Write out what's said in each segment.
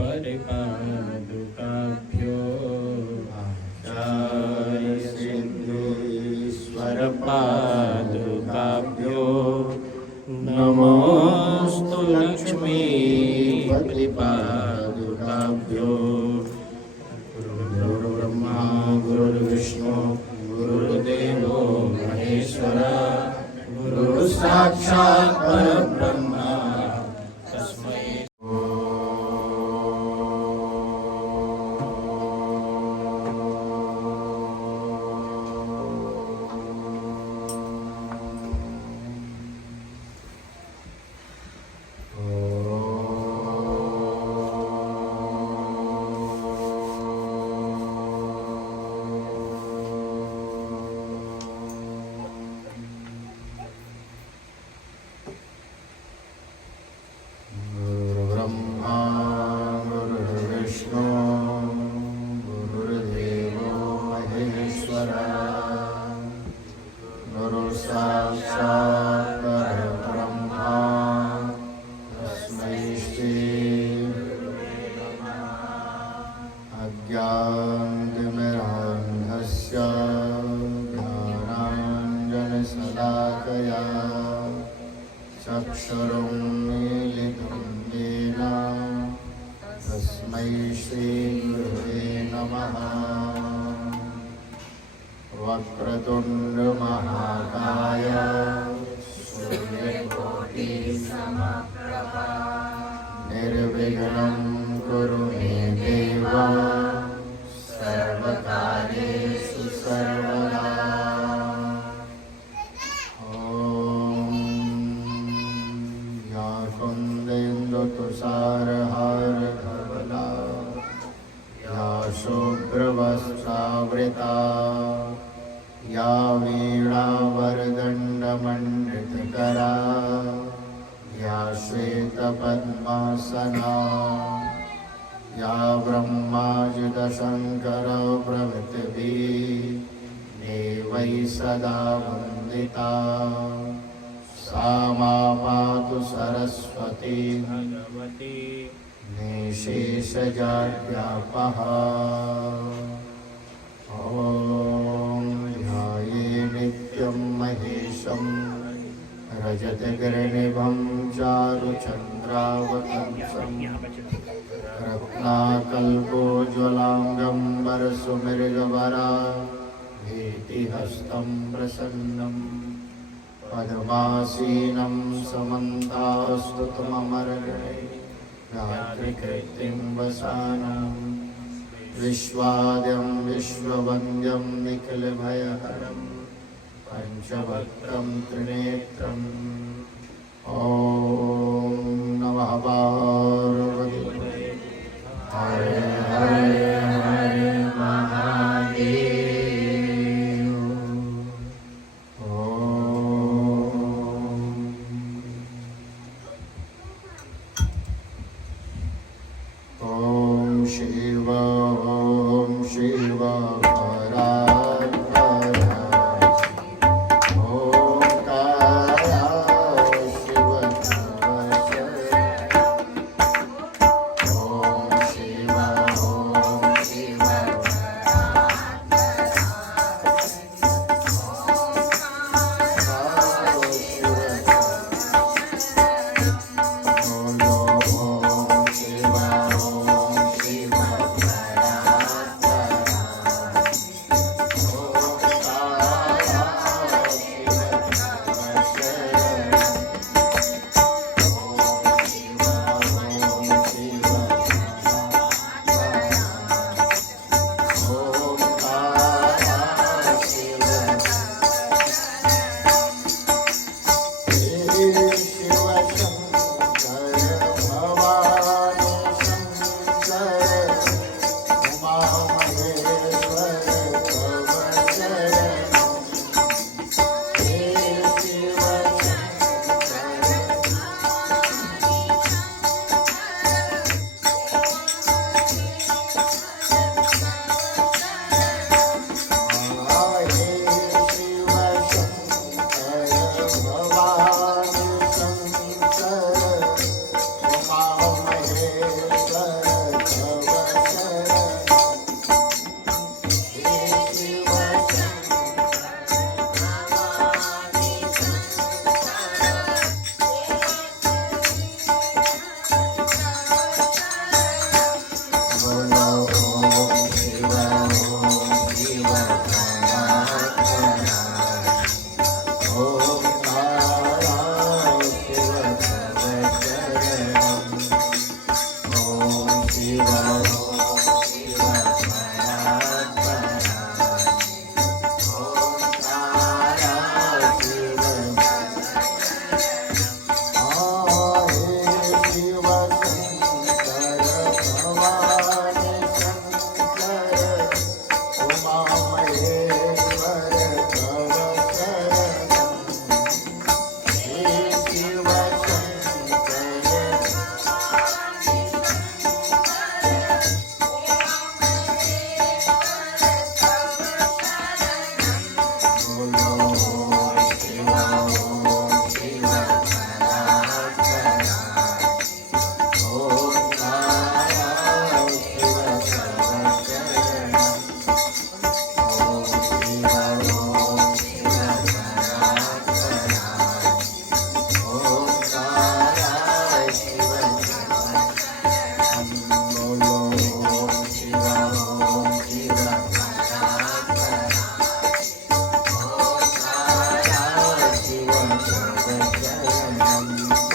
परिपादुकाभ्यो सिद्धेश्वरपादुकाभ्यो नमोस्तु लक्ष्मी परिपादुकाभ्यो गुरुर्ब्रह्मा गुरुर्विष्णु गुरुदेवो महेश्वर गुरु साक्षात् परब्रह्म तस्मै वक्रतुंड महाकाय सूर्यकोटि समप्रभा निर्विघ्नं कुरु मे देव सर्वकार्येषु सर्वदा। ॐ या कुन्देन्दुतुषारहारधवला या शुभ्रवस्त्रावृता या वीणावरदण्डमण्डितकरा या श्वेतपद्मासना या ब्रह्माच्युतशङ्करप्रभृतिभिः देवैः सदा वन्दिता सा मा पातु सरस्वती भगवती निःशेषजाड्यापः। ॐ नित्यं महेशं रजतगिरिनिभं चारुचन्द्रावतंसं रत्नाकल्पोज्ज्वलाङ्गं वरसुमृगवरा भीतिहस्तं प्रसन्नं पद्मासीनं समन्तास्तुतममरगणे गात्रिकृतिं वसानं विश्वाद्यं विश्ववन्द्यं निखिलभयहरं पंचवक्त्रं त्रिनेत्रम्। ॐ नमः पार्वतीपतये हर हर हर महादेव। ॐ शिव परात्परा ओंकारा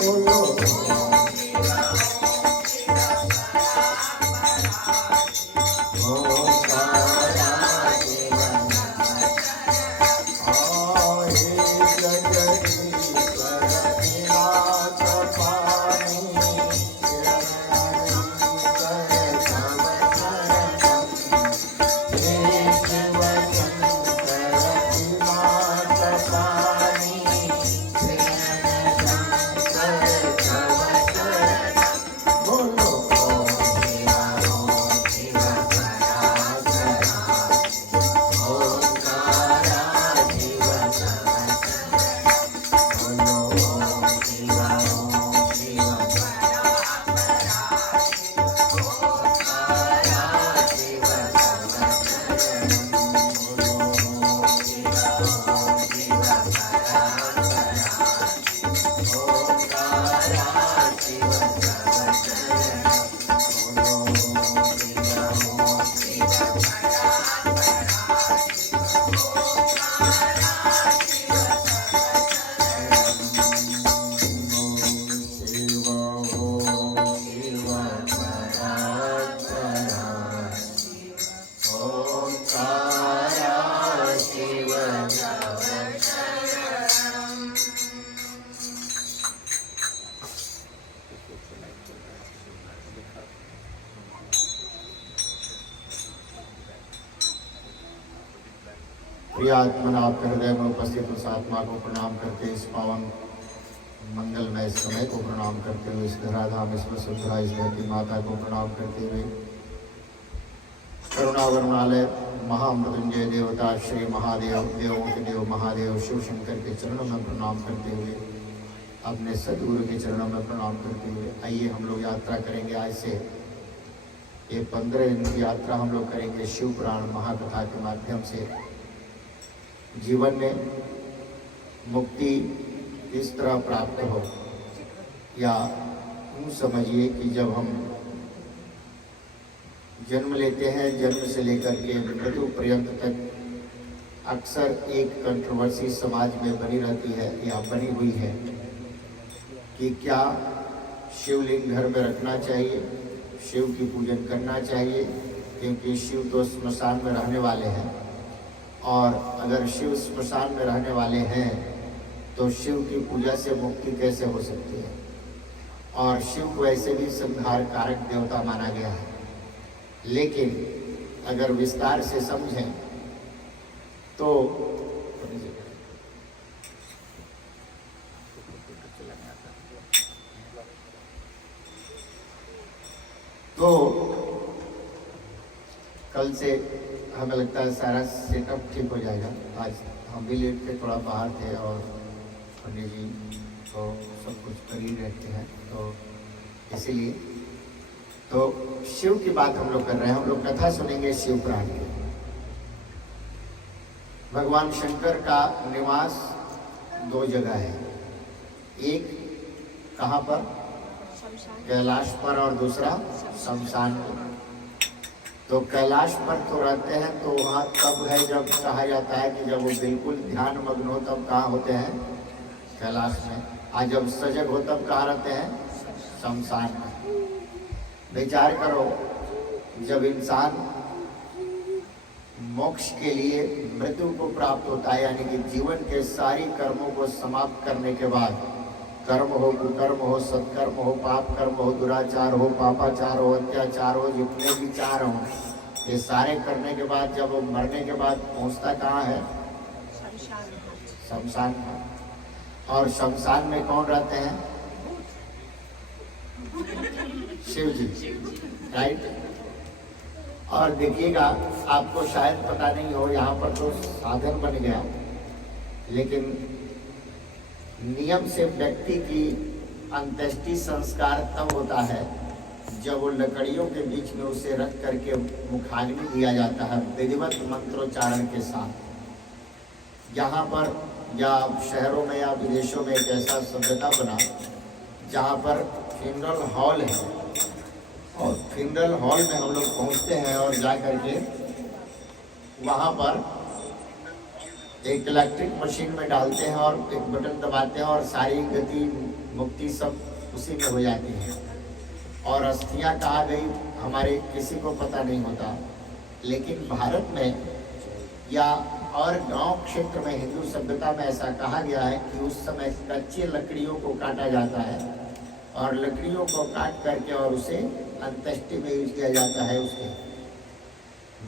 बोलो प्रियात्मन आपके हृदय में उपस्थित उस आत्मा को प्रणाम करते इस पावन मंगलमय समय को प्रणाम करते हुए इस धराधाम इस वसुंधरा इस धरती माता को प्रणाम करते हुए करुणा वरुणालय महामृत्युंजय देवता श्री महादेव देवों के देव महादेव शिव शंकर के चरणों में प्रणाम करते हुए अपने सदगुरु के चरणों में प्रणाम करते हुए आइए हम लोग यात्रा करेंगे। आज से ये 15 दिन की यात्रा हम लोग करेंगे शिव पुराण महाकथा के माध्यम से। जीवन में मुक्ति किस तरह प्राप्त हो, या यूँ समझिए कि जब हम जन्म लेते हैं, जन्म से लेकर के मृत्यु पर्यंत तक अक्सर एक कंट्रोवर्सी समाज में बनी रहती है या बनी हुई है कि क्या शिवलिंग घर में रखना चाहिए, शिव की पूजन करना चाहिए, क्योंकि शिव तो स्मशान में रहने वाले हैं और अगर शिव स्मशान में रहने वाले हैं तो शिव की पूजा से मुक्ति कैसे हो सकती है। और शिव को ऐसे भी संहार कारक देवता माना गया है। लेकिन अगर विस्तार से समझें तो कल से हमें लगता है सारा सेटअप ठीक हो जाएगा। आज हम भी लेट के थोड़ा बाहर थे और पंडित जी तो सब कुछ कर ही रहते हैं, तो इसीलिए तो शिव की बात हम लोग कर रहे हैं। हम लोग कथा सुनेंगे शिव पुराण की। भगवान शंकर का निवास 2 जगह है, एक कहाँ पर, कैलाश पर, और दूसरा शमशान पर। तो कैलाश पर तो रहते हैं तो वहाँ तब है जब कहा जाता है कि जब वो बिल्कुल ध्यान मग्न हो तब कहाँ होते हैं, कैलाश में। आज जब सजग हो तब कहाँ रहते हैं, शमशान में। विचार करो, जब इंसान मोक्ष के लिए मृत्यु को प्राप्त होता है, यानी कि जीवन के सारी कर्मों को समाप्त करने के बाद, कर्म हो, कुकर्म हो, सत्कर्म हो, पाप कर्म हो, दुराचार हो, पापाचार हो, अत्याचार हो, जितने विचार हो, ये सारे करने के बाद जब वो मरने के बाद पहुंचता कहाँ है, शमशान में। और शमशान में कौन रहते हैं, शिव जी, राइट। और देखिएगा, आपको शायद पता नहीं हो, यहाँ पर तो साधन बन गया, लेकिन नियम से व्यक्ति की अंत्येष्टि संस्कार तब होता है जब वो लकड़ियों के बीच में उसे रख करके मुखाग्नि दिया जाता है विधिवत मंत्रोच्चारण के साथ। यहाँ पर या शहरों में या विदेशों में एक ऐसा सभ्यता बना जहाँ पर फ्यूनरल हॉल है, और फ्यूनरल हॉल में हम लोग पहुँचते हैं और जा करके वहाँ पर एक इलेक्ट्रिक मशीन में डालते हैं और एक बटन दबाते हैं और सारी गति मुक्ति सब उसी में हो जाती है। और अस्थियां कहाँ गई हमारे किसी को पता नहीं होता। लेकिन भारत में या और गांव क्षेत्र में हिंदू सभ्यता में ऐसा कहा गया है कि उस समय कच्चे लकड़ियों को काटा जाता है और लकड़ियों को काट करके और उसे अंत्येष्टि में यूज किया जाता है। उसके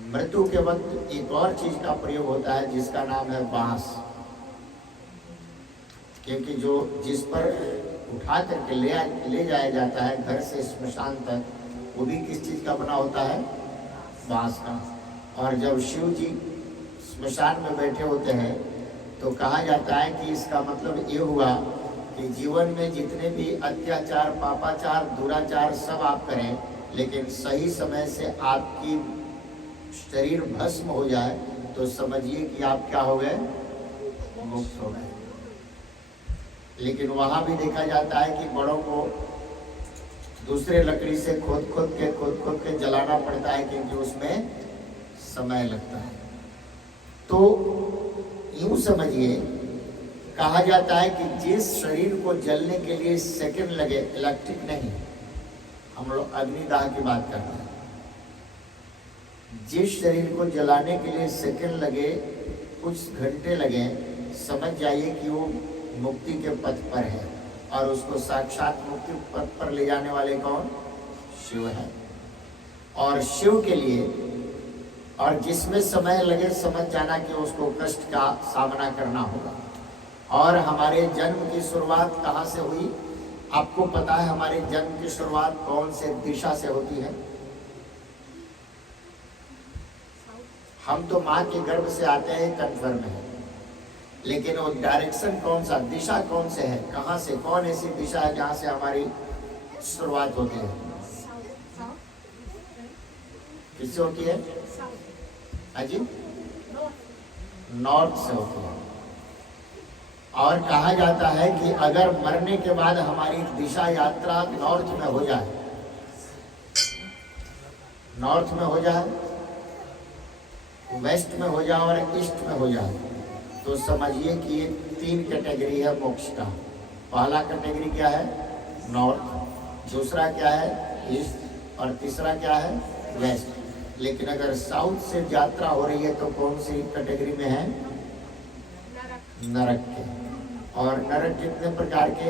मृत्यु के वक्त एक और चीज का प्रयोग होता है जिसका नाम है बांस, क्योंकि जो जिस पर उठा करके ले जाया जाता है घर से स्मशान तक, वो भी किस चीज का बना होता है? बांस का। और जब शिव जी स्मशान में बैठे होते हैं तो कहा जाता है कि इसका मतलब ये हुआ कि जीवन में जितने भी अत्याचार, पापाचार, दुराचार सब आप करें, लेकिन सही समय से आपकी शरीर भस्म हो जाए तो समझिए कि आप क्या हो गए? मुक्त हो गए। लेकिन वहां भी देखा जाता है कि बड़ों को दूसरे लकड़ी से खोद खोद के जलाना पड़ता है, क्योंकि उसमें समय लगता है। तो यूं समझिए, कहा जाता है कि जिस शरीर को जलने के लिए सेकंड लगे, इलेक्ट्रिक नहीं, हम लोग अग्निदाह की बात करते हैं, जिस शरीर को जलाने के लिए सेकंड लगे, कुछ घंटे लगे, समझ जाइए कि वो मुक्ति के पथ पर है। और उसको साक्षात मुक्ति पथ पर ले जाने वाले कौन? शिव है। और शिव के लिए और जिसमें समय लगे, समझ जाना कि उसको कष्ट का सामना करना होगा। और हमारे जन्म की शुरुआत कहाँ से हुई? आपको पता है हमारे जन्म की शुरुआत कौन से दिशा से होती है? हम तो माँ के गर्भ से आते हैं, कन्फर्म है, लेकिन वो डायरेक्शन कौन सा, दिशा कौन से है, कहाँ से, कौन ऐसी दिशा है जहाँ से हमारी शुरुआत होती है? किससे होती है? अजी नॉर्थ से होती है। और कहा जाता है कि अगर मरने के बाद हमारी दिशा यात्रा नॉर्थ में हो जाए, नॉर्थ में हो जाए, वेस्ट में हो जाए और ईस्ट में हो जाए, तो समझिए कि ये 3 कैटेगरी है मोक्ष का। पहला कैटेगरी क्या है? नॉर्थ, दूसरा क्या है? ईस्ट, और तीसरा क्या है? वेस्ट। लेकिन अगर साउथ से यात्रा हो रही है तो कौन सी कैटेगरी में है? नरक के। और नरक कितने प्रकार के?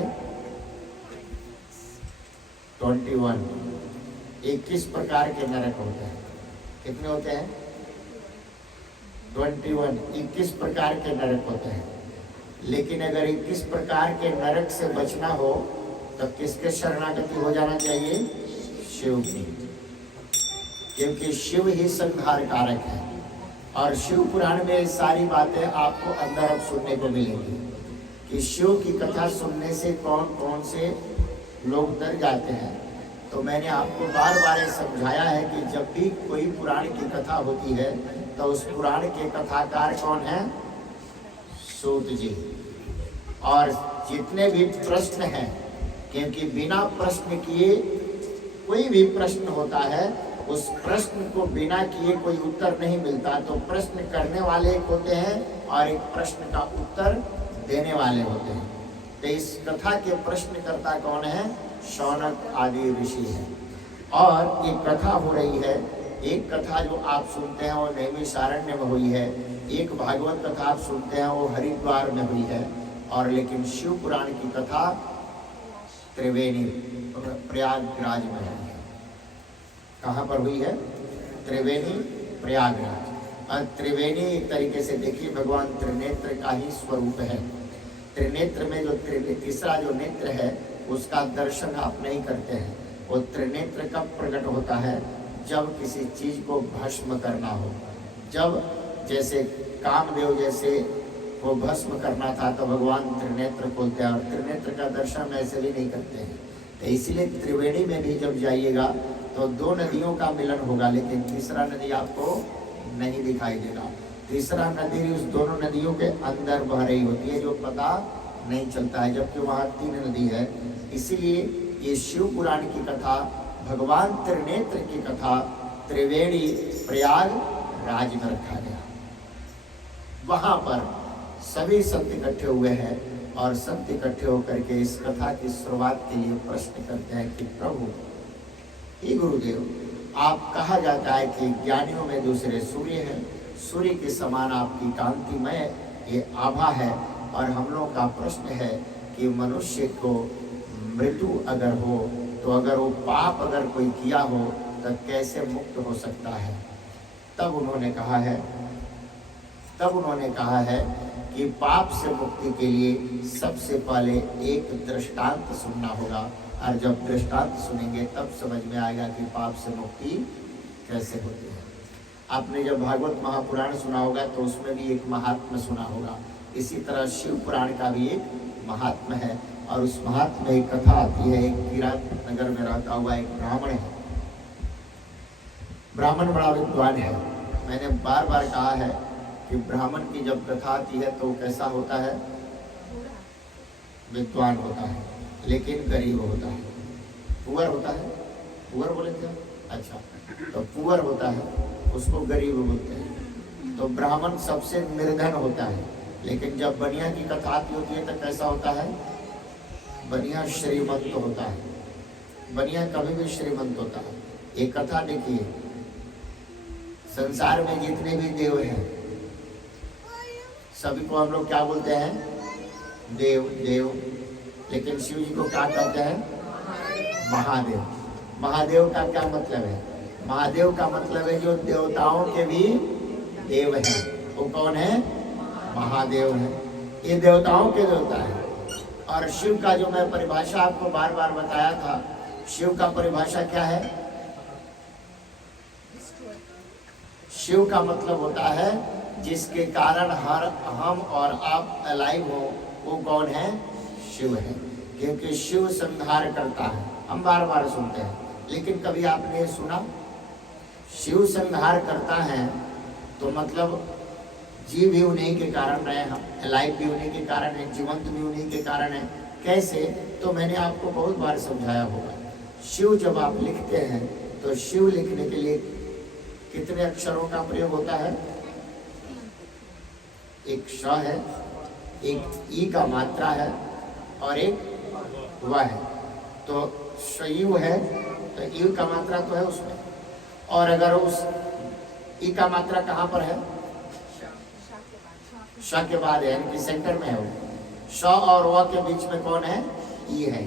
21 प्रकार के नरक होते हैं। कितने होते हैं? 21 प्रकार के नरक होते हैं। लेकिन अगर 21 प्रकार के नरक से बचना हो तो किसके शरणागति हो जाना चाहिए? शिव की, क्योंकि शिव ही संहार कारक है। और शिव पुराण में सारी बातें आपको अंदर अब सुनने को मिलेंगी कि शिव की कथा सुनने से कौन कौन से लोग डर जाते हैं। तो मैंने आपको बार बार समझाया है कि जब भी कोई पुराण की कथा होती है तो उस पुराण के कथाकार कौन है? सूत जी। और जितने भी प्रश्न हैं, क्योंकि बिना प्रश्न किए कोई भी प्रश्न होता है, उस प्रश्न को बिना किए कोई उत्तर नहीं मिलता। तो प्रश्न करने वाले एक होते हैं और एक प्रश्न का उत्तर देने वाले होते हैं। तो इस कथा के प्रश्नकर्ता कौन है? शौनक आदि ऋषि है। और एक कथा हो रही है, एक कथा जो आप सुनते हैं वो नैमिषारण्य में हुई है, एक भागवत कथा आप सुनते हैं वो हरिद्वार में हुई है, और लेकिन शिव पुराण की कथा त्रिवेणी प्रयागराज में हुई है। कहाँ पर हुई है? त्रिवेणी प्रयागराज। और त्रिवेणी एक तरीके से देखिए भगवान त्रिनेत्र का ही स्वरूप है। त्रिनेत्र में जो तीसरा जो नेत्र है उसका दर्शन आप नहीं करते हैं। वो त्रिनेत्र कब प्रकट होता है? जब किसी चीज को भस्म करना हो। जब जैसे कामदेव जैसे वो भस्म करना था तो भगवान त्रिनेत्र खोलते हैं, और त्रिनेत्र का दर्शन ऐसे भी नहीं करते हैं। तो इसलिए त्रिवेणी में भी जब जाइएगा तो 2 नदियों का मिलन होगा, लेकिन तीसरा नदी आपको नहीं दिखाई देगा। तीसरा नदी उस दोनों नदियों के अंदर बह रही होती है, जो पता नहीं चलता है, जबकि वहाँ 3 नदी है। इसीलिए ये शिव पुराण की कथा, भगवान त्रिनेत्र की कथा त्रिवेणी प्रयाग राज में रखा गया। वहाँ पर सभी संत इकट्ठे हुए हैं और सब इकट्ठे होकर के इस कथा की शुरुआत के लिए प्रश्न करते हैं कि प्रभु, हे गुरुदेव, आप कहा जाता है कि ज्ञानियों में दूसरे सूर्य हैं, सूर्य के समान आपकी कांतिमय ये आभा है, और हम लोगों का प्रश्न है कि मनुष्य को मृत्यु अगर हो तो अगर वो पाप अगर कोई किया हो तो कैसे मुक्त हो सकता है। तब उन्होंने कहा है कि पाप से मुक्ति के लिए सबसे पहले एक दृष्टांत सुनना होगा, और जब दृष्टांत सुनेंगे तब समझ में आएगा कि पाप से मुक्ति कैसे होती है। आपने जब भागवत महापुराण सुना होगा तो उसमें भी एक महात्मा सुना होगा, इसी तरह शिव पुराण का भी एक महात्मा है, और उस महात्मा में एक कथा आती है। एक किरात नगर में रहता हुआ एक ब्राह्मण है। ब्राह्मण बड़ा विद्वान है। मैंने बार बार कहा है कि ब्राह्मण की जब कथा आती है तो कैसा होता है, विद्वान होता है लेकिन गरीब होता है। पुअर होता है, पुअर बोले थे, अच्छा, तो पुअर होता है, उसको गरीब बोलते हैं। तो ब्राह्मण सबसे निर्धन होता है, लेकिन जब बनिया की कथा आती होती है तो कैसा होता है, बनिया श्रीमंत होता है। बनिया कभी भी श्रीमंत होता है। एक कथा देखिए, संसार में जितने भी देव हैं सभी को हम लोग क्या बोलते हैं, देव देव, लेकिन शिव जी को क्या कहते हैं, महादेव। महादेव का क्या मतलब है, महादेव का मतलब है जो देवताओं के भी देव हैं, वो कौन है, महादेव है। ये देवताओं के देवता है। और शिव का जो मैं परिभाषा आपको बार बार बताया था, शिव का परिभाषा क्या है, शिव का मतलब होता है जिसके कारण हर हम और आप अलाइव हो, वो कौन है, शिव है। क्योंकि शिव संहार करता है, हम बार बार सुनते हैं, लेकिन कभी आपने सुना शिव संहार करता है तो मतलब जीव भी उन्हीं के कारण रहे, हम अलाइव भी उन्हीं के कारण है, जीवंत भी उन्हीं के कारण है। कैसे, तो मैंने आपको बहुत बार समझाया होगा। शिव जब आप लिखते हैं तो शिव लिखने के लिए कितने अक्षरों का प्रयोग होता है, एक श है, एक ई का मात्रा है और एक व है। तो शयु है तो यू का मात्रा तो है उसमें, और अगर उस ई का मात्रा कहाँ पर है, श के बाद है, यानी कि सेंटर में है वो। श और व के बीच में कौन है, ई है।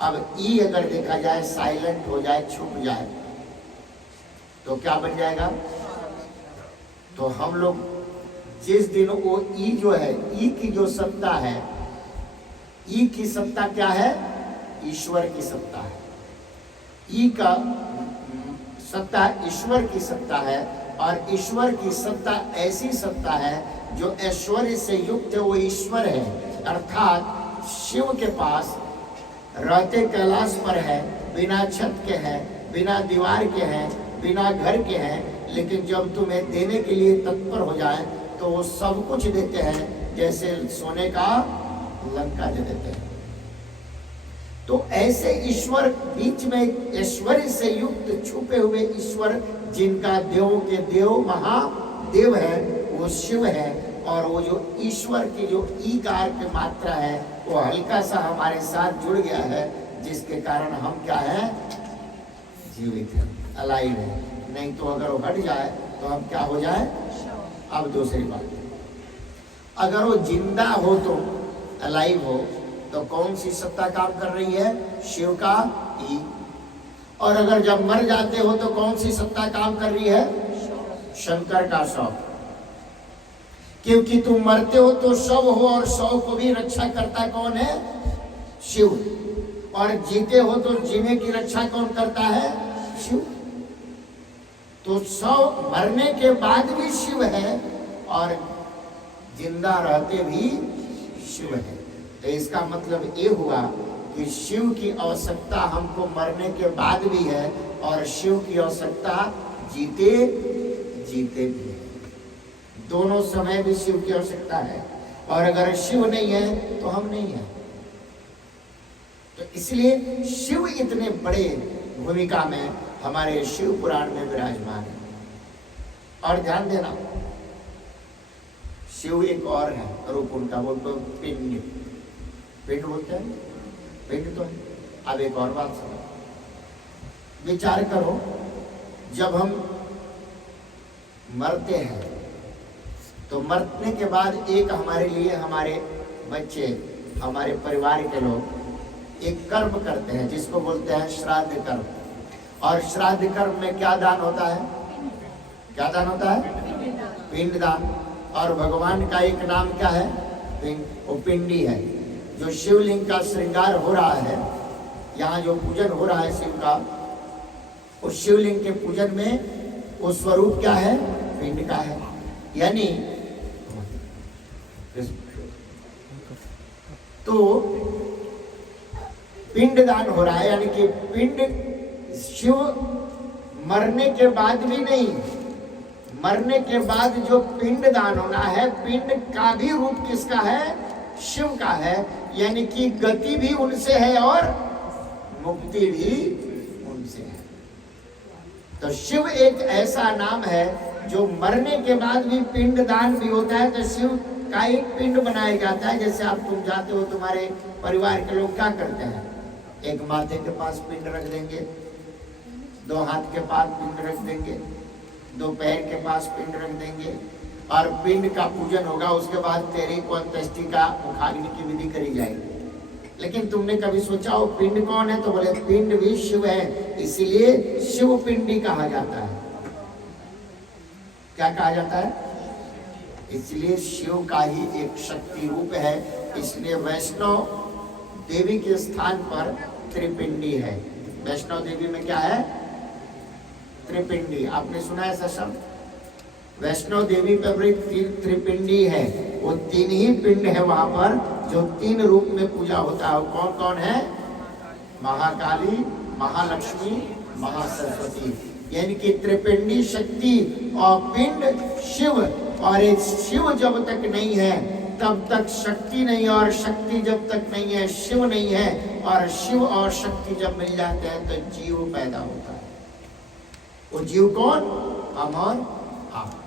अब ई अगर देखा जाए साइलेंट हो जाए, छुप जाए, तो क्या बन जाएगा, तो हम लोग जिस दिन वो ई जो है, ई की जो सत्ता है, ई की सत्ता क्या है, ईश्वर की सत्ता है। ई का सत्ता ईश्वर की सत्ता है, और ईश्वर की सत्ता ऐसी सत्ता है जो ऐश्वर्य से युक्त है, वो ईश्वर है। अर्थात शिव के पास रहते कैलाश पर है, बिना छत के हैं, बिना दीवार के हैं, बिना घर के हैं, लेकिन जब तुम्हें देने के लिए तत्पर हो जाए तो वो सब कुछ देते हैं, जैसे सोने का लंका दे देते हैं। तो ऐसे ईश्वर, बीच में ऐश्वर्य से युक्त छुपे हुए ईश्वर, जिनका देवों के देव महादेव है, वो शिव है। और वो जो ईश्वर की जो ईकार की मात्रा है वो हल्का सा हमारे साथ जुड़ गया है, जिसके कारण हम क्या है, जीवित है, अलाइव है। नहीं तो अगर वो हट जाए तो हम क्या हो जाए। अब दूसरी बात, अगर वो जिंदा हो तो अलाइव हो तो कौन सी सत्ता काम कर रही है, शिव का ई। और अगर जब मर जाते हो तो कौन सी सत्ता काम कर रही है, शंकर का शव। क्योंकि तुम मरते हो तो शव हो, और शव को भी रक्षा करता कौन है, शिव। और जीते हो तो जीने की रक्षा कौन करता है, शिव। तो शव मरने के बाद भी शिव है और जिंदा रहते भी शिव है। तो इसका मतलब ये हुआ कि शिव की आवश्यकता हमको मरने के बाद भी है, और शिव की आवश्यकता जीते जीते भी है। दोनों समय भी शिव की आवश्यकता है, और अगर शिव नहीं है तो हम नहीं है। तो इसलिए शिव इतने बड़े भूमिका में हमारे शिव पुराण में विराजमान है। और ध्यान देना, शिव एक और है रूप उनका, वो पिंड, पिंड बोलते हैं, पिंड तो है। अब एक और बात सुनो, विचार करो, जब हम मरते हैं तो मरने के बाद एक हमारे लिए हमारे बच्चे, हमारे परिवार के लोग एक कर्म करते हैं जिसको बोलते हैं श्राद्ध कर्म। और श्राद्ध कर्म में क्या दान होता है? क्या दान होता है? पिंड दान। और भगवान का एक नाम क्या है? पिंड, वो पिंडी है। जो शिवलिंग का श्रृंगार हो रहा है, यहाँ जो पूजन हो रहा है शिव का, उस शिवलिंग के पूजन में वो स्वरूप क्या है? पिंड का है। यानी तो पिंड दान हो रहा है, यानी कि पिंड शिव मरने के बाद भी नहीं, मरने के बाद जो पिंड दान होना है, पिंड का भी रूप किसका है? शिव का है। यानी कि गति भी उनसे है और मुक्ति भी उनसे है। तो शिव एक ऐसा नाम है जो मरने के बाद भी पिंड दान भी होता है। तो शिव का एक पिंड बनाया जाता है। जैसे आप तुम जाते हो, तुम्हारे परिवार के लोग क्या करते हैं? एक माथे के पास पिंड रख देंगे, दो हाथ के पास पिंड रख देंगे, दो पैर के पास पिंड रख देंगे, और पिंड का पूजन होगा। उसके बाद तेरी को अंत्येष्टि का मुखाग्नि की विधि करी जाएगी। लेकिन तुमने कभी सोचा हो पिंड कौन है? तो बोले पिंड भी शिव है, इसीलिए शिव पिंडी कहा जाता है। क्या कहा जाता है? इसलिए शिव का ही एक शक्ति रूप है। इसलिए वैष्णव देवी के स्थान पर त्रिपिंडी है। वैष्णव देवी में क्या है? त्रिपिंडी। आपने सुना ऐसा शब्द? वैष्णव देवी पर भी त्रिपिंडी है। वो तीन ही पिंड है वहां पर, जो तीन रूप में पूजा होता है। कौन कौन है? महाकाली, महालक्ष्मी, महासरस्वती। यानी कि त्रिपिंडी शक्ति और पिंड शिव। और एक शिव जब तक नहीं है तब तक शक्ति नहीं, और शक्ति जब तक नहीं है शिव नहीं है। और शिव और शक्ति जब मिल जाते हैं तो जीव पैदा होता है। वो जीव कौन? हम और आप।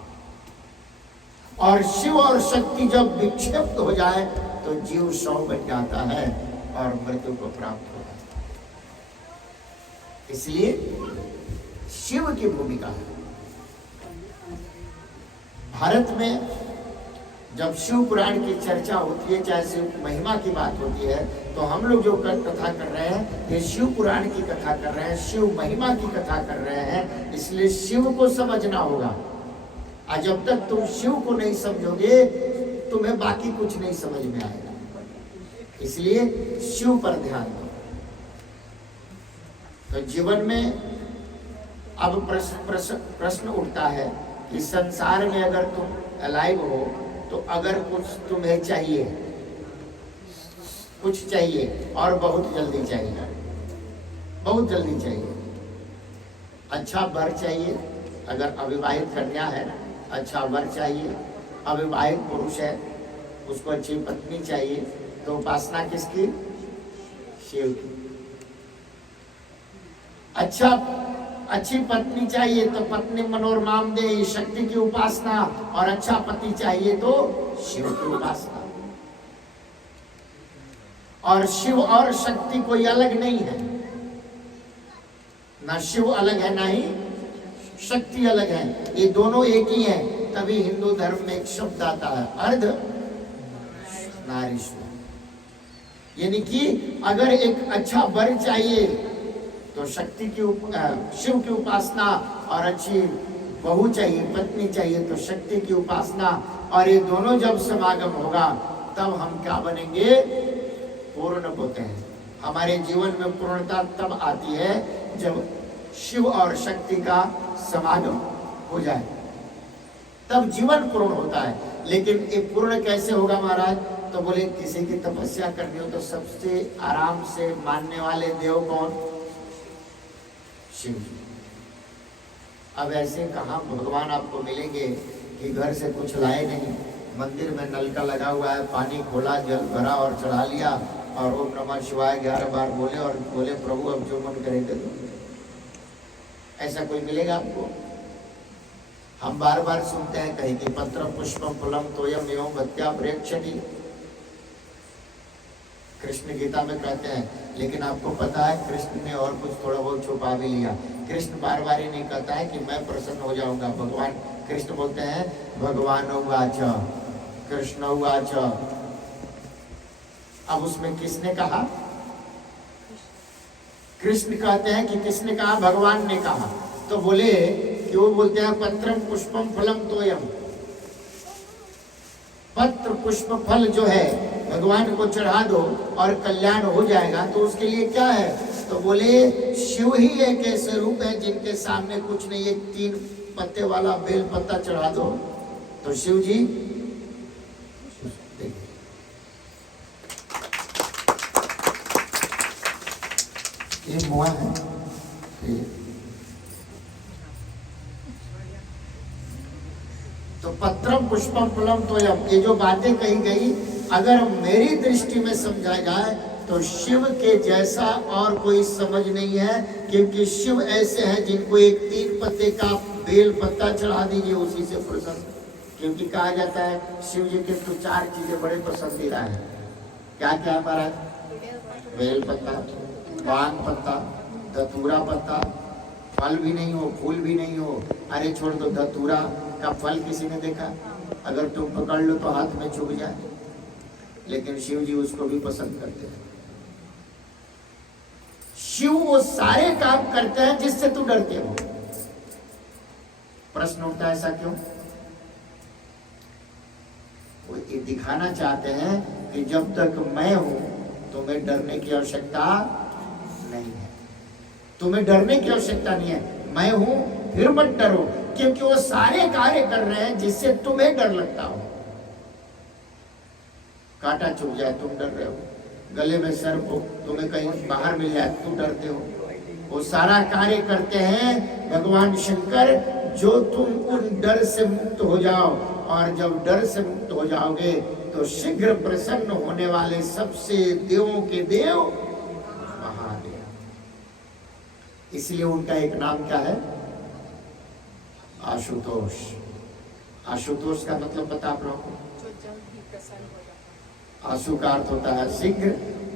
और शिव और शक्ति जब विक्षिप्त हो जाए तो जीव शव बन जाता है और मृत्यु को प्राप्त होता है। इसलिए शिव की भूमिका है। भारत में जब शिव पुराण की चर्चा होती है, चाहे शिव महिमा की बात होती है, तो हम लोग जो कथा कर रहे हैं ये शिव पुराण की कथा कर रहे हैं, शिव महिमा की कथा कर रहे हैं। इसलिए शिव को समझना होगा। और जब तक तुम शिव को नहीं समझोगे तुम्हें बाकी कुछ नहीं समझ में आएगा। इसलिए शिव पर ध्यान दो। तो जीवन में अब प्रश्न उठता है कि संसार में अगर तुम अलाइव हो तो अगर कुछ तुम्हें चाहिए, कुछ चाहिए और बहुत जल्दी चाहिए, बहुत जल्दी चाहिए। अच्छा वर चाहिए, अगर अविवाहित कन्या है अच्छा वर चाहिए, अविवाहित पुरुष है उसको अच्छी पत्नी चाहिए, तो उपासना किसकी? शिव की। अच्छी पत्नी चाहिए तो पत्नी मनोरमाम दे शक्ति की उपासना, और अच्छा पति चाहिए तो शिव की उपासना। और शिव और शक्ति कोई अलग नहीं है, ना शिव अलग है ना ही शक्ति अलग है, ये दोनों एक ही हैं। तभी हिंदू धर्म में एक शब्द आता है अर्ध नारीश्वर। यानी कि अगर एक अच्छा वर चाहिए तो शक्ति की शिव की उपासना, और अच्छी बहू चाहिए पत्नी चाहिए तो शक्ति की उपासना। और ये दोनों जब समागम होगा तब हम क्या बनेंगे? पूर्ण होते हैं। हमारे जीवन में पूर्णता तब आती है जब शिव और शक्ति का समागम हो जाए, तब जीवन पूर्ण होता है। लेकिन ये पूर्ण कैसे होगा महाराज? तो बोले किसी की तपस्या करनी हो तो सबसे आराम से मानने वाले देव कौन? शिव। अब ऐसे कहाँ भगवान आपको मिलेंगे कि घर से कुछ लाए नहीं, मंदिर में नल का लगा हुआ है, पानी खोला, जल भरा और चढ़ा लिया, और ओम नमः शिवाय 11 बार बोले और बोले प्रभु अब जो मन करे दे दो। ऐसा कोई मिलेगा आपको? हम बार बार सुनते हैं कहीं कि पत्र पुष्पम फलम तोयम एवं भत्या प्रेक्षति। कृष्ण गीता में कहते हैं, लेकिन आपको पता है कृष्ण ने और कुछ थोड़ा बहुत छुपा भी लिया। कृष्ण बार बार ही नहीं कहता है कि मैं प्रसन्न हो जाऊंगा। भगवान कृष्ण बोलते हैं भगवान उवाच, कृष्ण उवाच। अब उसमें किसने कहा? कृष्ण कहते हैं कि किसने कहा? भगवान ने कहा। तो बोले कि वो बोलते हैं पत्रम पुष्पम फलम तोयम, पत्र पुष्प फल जो है भगवान को चढ़ा दो और कल्याण हो जाएगा। तो उसके लिए क्या है? तो बोले शिव ही एक ऐसे रूप है जिनके सामने कुछ नहीं, एक 3 पत्ते वाला बेल पत्ता चढ़ा दो तो शिव जी ये मुआ है। तो पत्रम पुष्पम फलम तोयम, ये जो बातें कही गई अगर मेरी दृष्टि में समझा जाए तो शिव के जैसा और कोई समझ नहीं है। क्योंकि शिव ऐसे हैं जिनको एक 3 पत्ते का बेल पत्ता चढ़ा दीजिए उसी से प्रसन्न। क्योंकि कहा जाता है शिव जी के तो 4 चीजें बड़े पसंदीदा है। क्या क्या महाराज? बेल पत्ता, पान पत्ता, धतूरा पत्ता, फल भी नहीं हो फूल भी नहीं हो। अरे छोड़ दो, धतूरा का फल किसी ने देखा? अगर तुम पकड़ लो तो हाथ में चुभ जाए, लेकिन शिव जी उसको भी पसंद करते हैं। शिव वो सारे काम करते हैं जिससे तू डरते हो। प्रश्न उठता है ऐसा क्यों? वो ये दिखाना चाहते हैं कि जब तक मैं हूं तुम्हें डरने की आवश्यकता नहीं है। तुम्हें डरने की आवश्यकता नहीं है, मैं हूं फिर मत डरो। क्योंकि वो सारे कार्य कर रहे हैं जिससे तुम्हें डर लगता हो। कांटा चुभ जाए तुम डर रहे हो, गले में सर्प हो तुम्हें कहीं बाहर मिल जाए तुम डरते हो। वो सारा कार्य करते हैं भगवान शंकर, जो तुम उन डर से मुक्त हो जाओ। और जब डर से मुक्त हो जाओगे तो शीघ्र प्रसन्न होने वाले सबसे देवों के देव महादेव। इसलिए उनका एक नाम क्या है? आशुतोष। आशुतोष का मतलब पता आप लोगों को? आशु का अर्थ होता है शीघ्र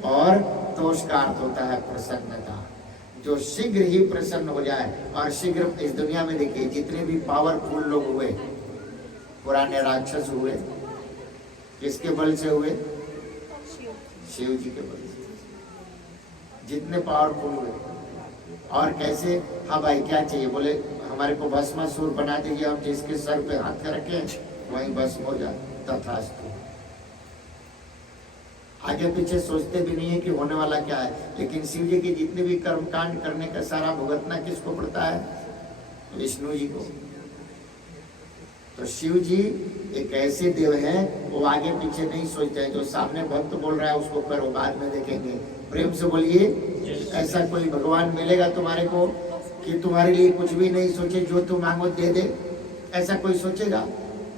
और तोष का अर्थ होता है प्रसन्नता। जो शीघ्र ही प्रसन्न हो जाए। और शीघ्र इस दुनिया में देखिए जितने भी पावरफुल लोग हुए, पुराने राक्षस हुए, किसके बल से हुए? शिव जी के बल से। जितने पावरफुल हुए। और कैसे? हाँ भाई क्या चाहिए? बोले हमारे को भस्मासुर बना दीजिए, हम जिसके सर पे हाथ रखें वहीं भस्म हो जाए, तथास्तु। आगे पीछे सोचते भी नहीं है कि होने वाला क्या है। लेकिन शिव जी के जितने भी कर्म कांड करने का सारा भुगतना किसको पड़ता है? विष्णु जी को। तो शिव जी एक ऐसे देव हैं, वो आगे पीछे नहीं सोचते हैं। जो सामने भक्त बोल रहा है उसको करो, बाद में देखेंगे। प्रेम से बोलिए, ऐसा कोई भगवान मिलेगा तुम्हारे को कि तुम्हारे लिए कुछ भी नहीं सोचे, जो तुम मांगो दे दे? ऐसा कोई सोचेगा?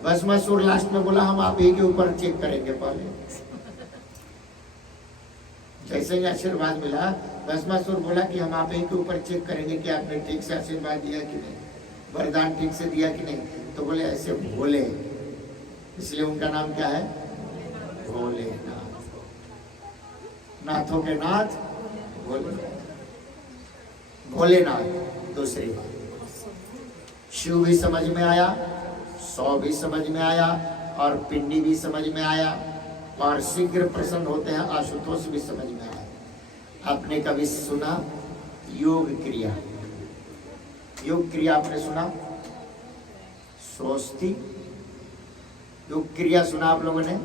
भस्मासुर लास्ट में बोला हम आप ही के ऊपर चेक करेंगे पहले। जैसे ही आशीर्वाद मिला, भस्मासुर बोला कि हम आप ही के ऊपर चेक करेंगे कि आपने ठीक से आशीर्वाद दिया कि नहीं, वरदान ठीक से दिया कि नहीं। तो बोले ऐसे भोले, इसलिए उनका नाम क्या है? भोलेनाथ। नाथों के नाथ भोले, भोलेनाथ। दूसरी बात, शिव भी समझ में आया, 100 भी समझ में आया, और पिंडी भी समझ में आया, और शीघ्र प्रसन्न होते हैं आशुतोष भी समझ में आया। आपने कभी सुना योग क्रिया? योग क्रिया आपने सुना? स्वस्ति योग क्रिया सुना आप लोगों ने?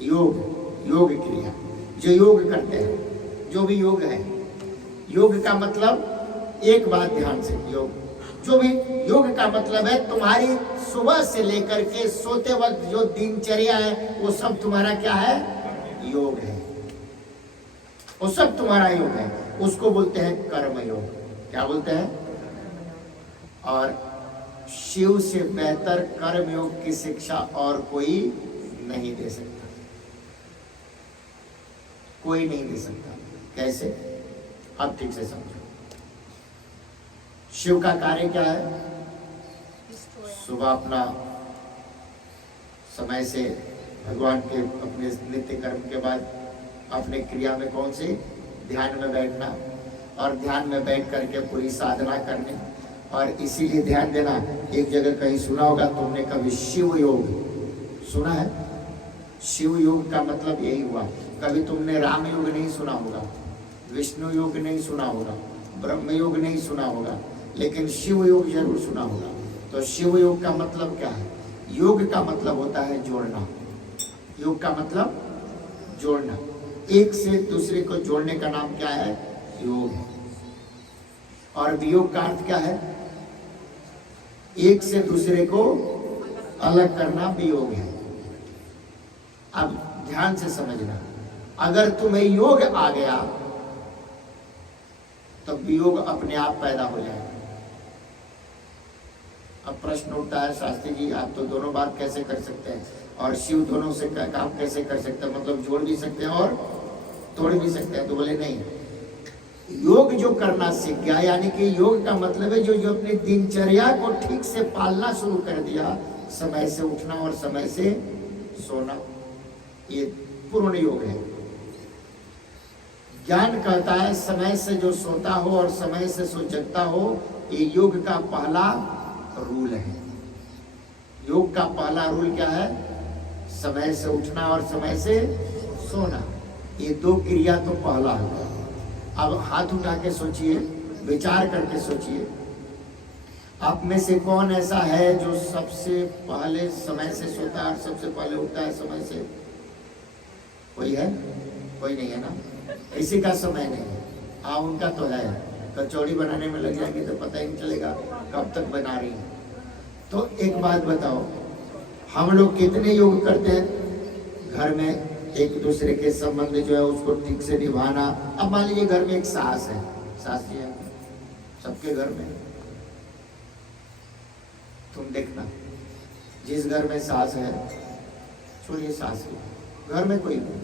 योग क्रिया, जो योग करते हैं, जो भी योग है। योग का मतलब एक बात ध्यान से, जो भी योग का मतलब है तुम्हारी सुबह से लेकर के सोते वक्त जो दिनचर्या है वो सब तुम्हारा क्या है? योग है। वो सब तुम्हारा योग है। उसको बोलते हैं कर्म योग। क्या बोलते हैं? और शिव से बेहतर कर्म योग की शिक्षा और कोई नहीं दे सकता, कोई नहीं दे सकता। कैसे? अब ठीक से समझो। शिव का कार्य क्या है? सुबह अपना समय से भगवान के अपने नित्य कर्म के बाद अपने क्रिया में कौन से? ध्यान में बैठना, और ध्यान में बैठ करके पूरी साधना करनी। और इसीलिए ध्यान देना, एक जगह कहीं सुना होगा तुमने कभी शिव योग सुना है? शिव योग का मतलब यही हुआ। कभी तुमने राम योग नहीं सुना होगा, विष्णु योग नहीं सुना होगा, ब्रह्म योग नहीं सुना होगा, लेकिन शिव योग जरूर सुना होगा। तो शिव योग का मतलब क्या है? योग का मतलब होता है जोड़ना। योग का मतलब जोड़ना, एक से दूसरे को जोड़ने का नाम क्या है? योग है। और वियोग का अर्थ क्या है? एक से दूसरे को अलग करना वियोग है। अब ध्यान से समझना, अगर तुम्हें योग आ गया तो वियोग अपने आप पैदा हो जाएगा। अब प्रश्न उठता है, शास्त्री जी आप तो दोनों बात कैसे कर सकते हैं, और शिव दोनों से काम कैसे कर सकते हैं? मतलब जोड़ भी सकते हैं और तोड़ भी सकते हैं। तो बोले नहीं, योग जो करना सीख गया, यानी कि योग का मतलब है जो अपनी दिनचर्या को ठीक से पालना शुरू कर दिया, समय से उठना और समय से सोना, ये पूर्ण योग है। ज्ञान कहता है समय से जो सोता हो और समय से सो जगता हो, ये योग का पहला रूल है। योग का पहला रूल क्या है? समय से उठना और समय से सोना, ये दो क्रिया तो पहला है। अब हाथ उठा के सोचिए, विचार करके सोचिए, आप में से कौन ऐसा है जो सबसे पहले समय से सोता है और सबसे पहले उठता है समय से? कोई है? कोई नहीं है ना, किसी का समय नहीं है। हाँ उनका तो है, कचौड़ी बनाने में लग जाएंगे तो पता ही नहीं चलेगा कब तक बना रही है। तो एक बात बताओ, हम लोग कितने योग करते हैं घर में? एक दूसरे के संबंध जो है उसको ठीक से निभाना। अब मान लीजिए घर में एक सास है, सास जी है सबके घर में, तुम देखना जिस घर में सास है, छोड़िए सास है, घर में कोई नहीं,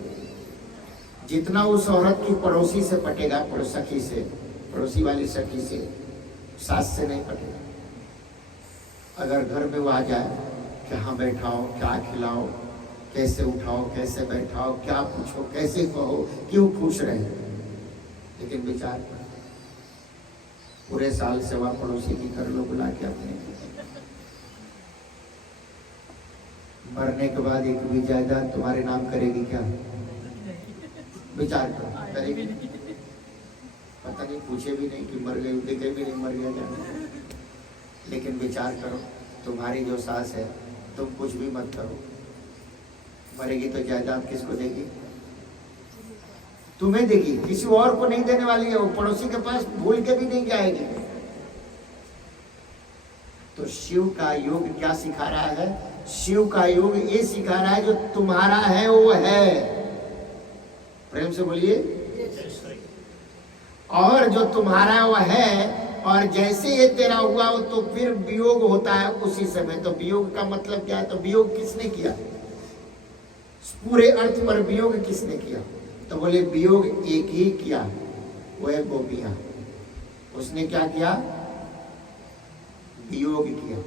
जितना उस औरत की पड़ोसी से पटेगा, सखी से, पड़ोसी वाली सखी से, सास से नहीं पटेगा। अगर घर में वो आ जाए, कहाँ बैठाओ, क्या खिलाओ, कैसे उठाओ, कैसे बैठाओ, क्या पूछो, कैसे कहो, क्यों खुश रहे। लेकिन विचार कर, पूरे साल सेवा पड़ोसी की कर लो बुला के अपने, मरने के बाद एक भी जायदाद तुम्हारे नाम करेगी क्या? विचार करो, करेगी? पता नहीं, पूछे भी नहीं कि मर गई, देखे भी नहीं मर गया क्या। लेकिन विचार करो, तुम्हारी जो सास है, तुम कुछ भी मत करो, मरेगी तो जायदाद किसको देगी? तुम्हें देगी, किसी और को नहीं देने वाली है। वो पड़ोसी के पास भूल के भी नहीं जाएगी। तो शिव का योग क्या सिखा रहा है? शिव का योग ये सिखा रहा है जो तुम्हारा है वो है, प्रेम से बोलिए, और जो तुम्हारा वो है, और जैसे ये तेरा हुआ हो तो फिर वियोग होता है उसी समय। तो वियोग का मतलब क्या है? तो वियोग किसने किया? पूरे अर्थ पर वियोग किसने किया? तो बोले वियोग एक ही किया, वो है गोपियां। उसने क्या किया? वियोग किया।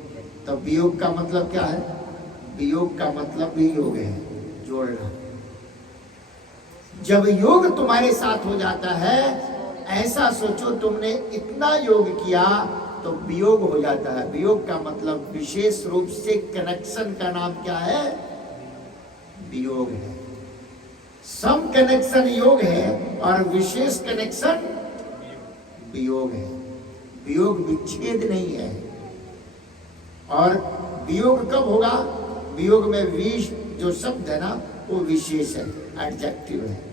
तो वियोग का मतलब क्या है? वियोग का मतलब भी योग है, जोड़ना। जब योग तुम्हारे साथ हो जाता है, ऐसा सोचो तुमने इतना योग किया तो वियोग हो जाता है। वियोग का मतलब विशेष रूप से कनेक्शन का नाम क्या है? वियोग है। सम कनेक्शन योग है और विशेष कनेक्शन वियोग है। वियोग विच्छेद नहीं है। और वियोग कब होगा? वियोग में विश जो शब्द है ना, वो विशेष है, एडजेक्टिव है।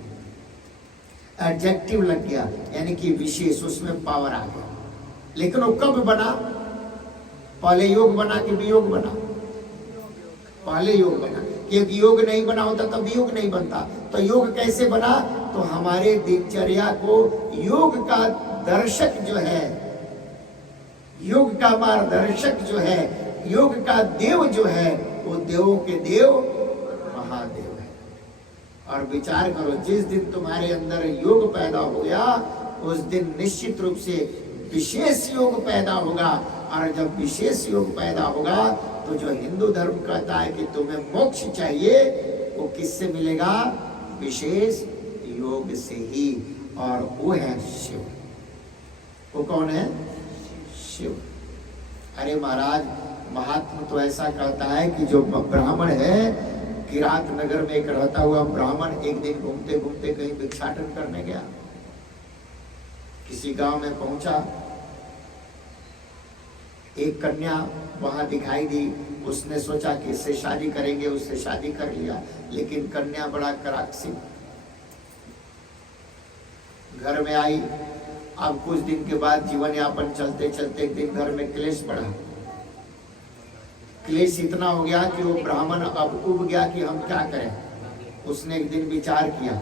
एडजेक्टिव लग गया यानी कि विशेष, उसमें पावर आ गया। लेकिन वो कब बना? पहले योग बना कि वियोग बना? पहले योग बना, क्योंकि योग नहीं बना होता तो वियोग नहीं बनता। तो योग कैसे बना? तो हमारे दिनचर्या को योग का दर्शक जो है, योग का मार्गदर्शक जो है, योग का देव जो है, वो देवों के देव महादेव है। और विचार करो, जिस दिन तुम्हारे अंदर योग पैदा हो गया, उस दिन निश्चित रूप से विशेष योग पैदा होगा। और जब विशेष योग पैदा होगा तो जो हिंदू धर्म कहता है कि तुम्हें मोक्ष चाहिए, वो किससे मिलेगा? विशेष योग से ही, और वो है शिव। वो कौन है? शिव। अरे महाराज, महात्मा तो ऐसा कहता है कि जो ब्राह्मण है, किरात नगर में एक रहता हुआ ब्राह्मण एक दिन घूमते घूमते कहीं भिक्षाटन करने गया, किसी गांव में पहुंचा, एक कन्या वहां दिखाई दी, उसने सोचा कि इससे शादी करेंगे, उससे शादी कर लिया, लेकिन कन्या बड़ा कराक्षी, घर में आई। अब कुछ दिन के बाद जीवन यापन चलते चलते एक दिन घर में क्लेश बढ़ा। क्लेश इतना हो गया कि वो ब्राह्मण अब उब गया कि हम क्या करें। उसने एक दिन विचार किया,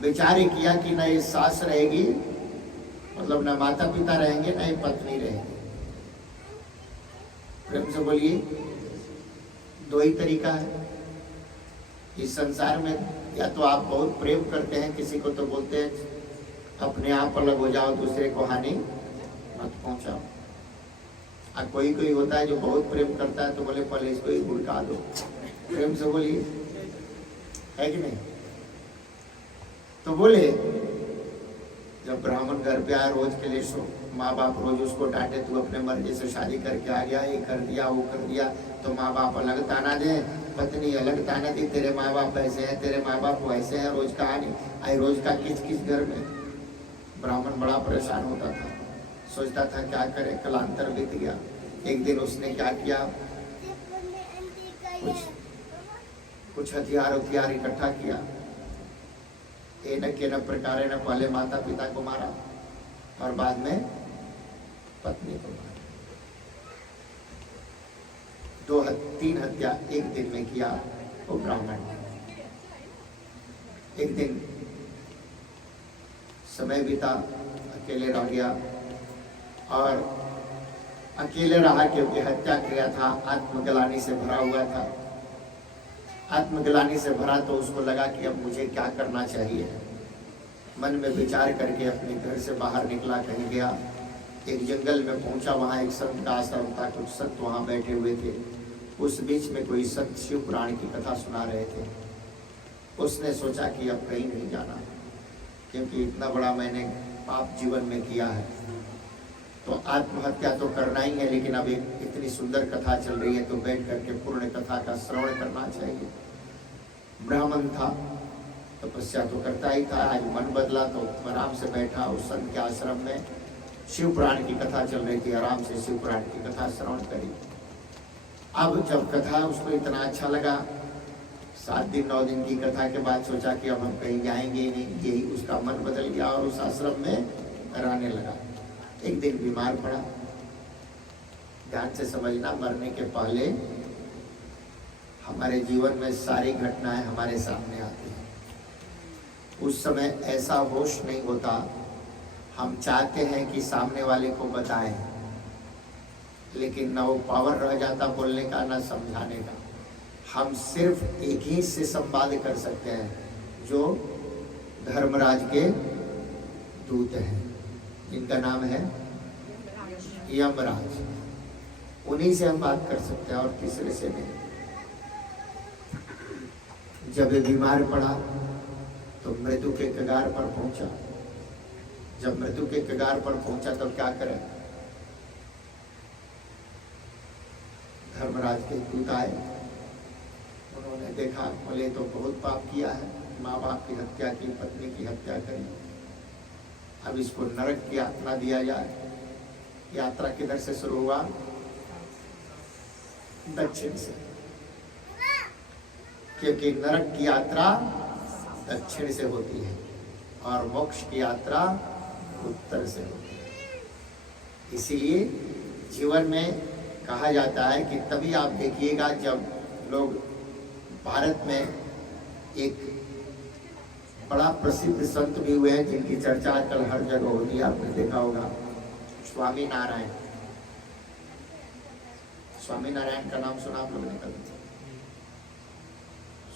विचार किया कि न ये सास रहेगी, मतलब न माता पिता रहेंगे, न ही पत्नी रहेगी। प्रेम से बोलिए, दो ही तरीका है इस संसार में। या तो आप बहुत प्रेम करते हैं किसी को, तो बोलते हैं अपने आप अलग हो जाओ, दूसरे को हानि मत पहुंचाओ। और कोई कोई होता है जो बहुत प्रेम करता है, तो बोले पहले इसको ही भुड़का दो। प्रेम से बोलिए, है कि नहीं? तो बोले जब ब्राह्मण घर पे आया, रोज के लिए सो, माँ बाप रोज उसको डांटे, तू अपने मर्जी से शादी करके आ गया, ये कर दिया वो कर दिया, तो माँ बाप अलग ताना दे, पत्नी अलग ताना दी, तेरे माँ बाप ऐसे हैं, तेरे माँ बाप वैसे हैं, रोज कहानी आई, रोज का किस किस घर में। ब्राह्मण बड़ा परेशान होता था, सोचता था क्या करे, कलांतर बीत गया। एक दिन उसने क्या किया, कुछ हथियार इकट्ठा किया, न के न प्रकार न पहले माता पिता को मारा और बाद में पत्नी को मारा। 2-3 हत्या एक दिन में किया वो ब्राह्मण। एक दिन समय बीता, अकेले रह गया, और अकेले रहा क्योंकि हत्या किया था, आत्मग्लानि से भरा हुआ था। आत्मग्लानि से भरा तो उसको लगा कि अब मुझे क्या करना चाहिए। मन में विचार करके अपने घर से बाहर निकला, कहीं गया, एक जंगल में पहुंचा, वहां एक संत का आश्रम था, कुछ संत वहां बैठे हुए थे। उस बीच में कोई संत शिव पुराण की कथा सुना रहे थे। उसने सोचा कि अब कहीं नहीं जाना, क्योंकि इतना बड़ा मैंने पाप जीवन में किया है, तो आत्महत्या तो करना ही है, लेकिन अब इतनी सुंदर कथा चल रही है तो बैठ करके पूर्ण कथा का श्रवण करना चाहिए। ब्राह्मण था, तपस्या तो करता ही था, आज मन बदला तो आराम से बैठा उस संत के आश्रम में। शिव पुराण की कथा चल रही थी, आराम से शिव पुराण की कथा श्रवण करी। अब जब कथा उसको इतना अच्छा लगा, 7 दिन 9 दिन की कथा के बाद सोचा कि अब हम कहीं जाएंगे ही नहीं, यही उसका मन बदल गया और उस आश्रम में रहने लगा। एक दिन बीमार पड़ा। ध्यान से समझना, मरने के पहले हमारे जीवन में सारी घटनाएं हमारे सामने आती हैं। उस समय ऐसा होश नहीं होता, हम चाहते हैं कि सामने वाले को बताएं, लेकिन ना वो पावर रह जाता बोलने का, ना समझाने का। हम सिर्फ एक ही से संवाद कर सकते हैं, जो धर्मराज के दूत हैं, जिनका नाम है यमराज। उन्हीं से हम बात कर सकते हैं और तीसरे से नहीं। जब ये बीमार पड़ा तो मृत्यु के कगार पर पहुंचा। जब मृत्यु के कगार पर पहुंचा तो क्या करें? धर्मराज के दूत आए, उन्होंने देखा, बोले तो बहुत पाप किया है, माँ बाप की हत्या की, पत्नी की हत्या करी, अब इसको नरक की यात्रा दिया जाए। यात्रा किधर से शुरू हुआ? दक्षिण से, क्योंकि नरक की यात्रा दक्षिण से होती है और मोक्ष की यात्रा उत्तर से होती है। इसीलिए जीवन में कहा जाता है कि तभी आप देखिएगा, जब लोग भारत में एक बड़ा प्रसिद्ध संत भी हुए हैं जिनकी चर्चा आजकल हर जगह होती है, आपने देखा होगा, स्वामी नारायण। स्वामी नारायण का नाम सुना आप लोगों ने कभी?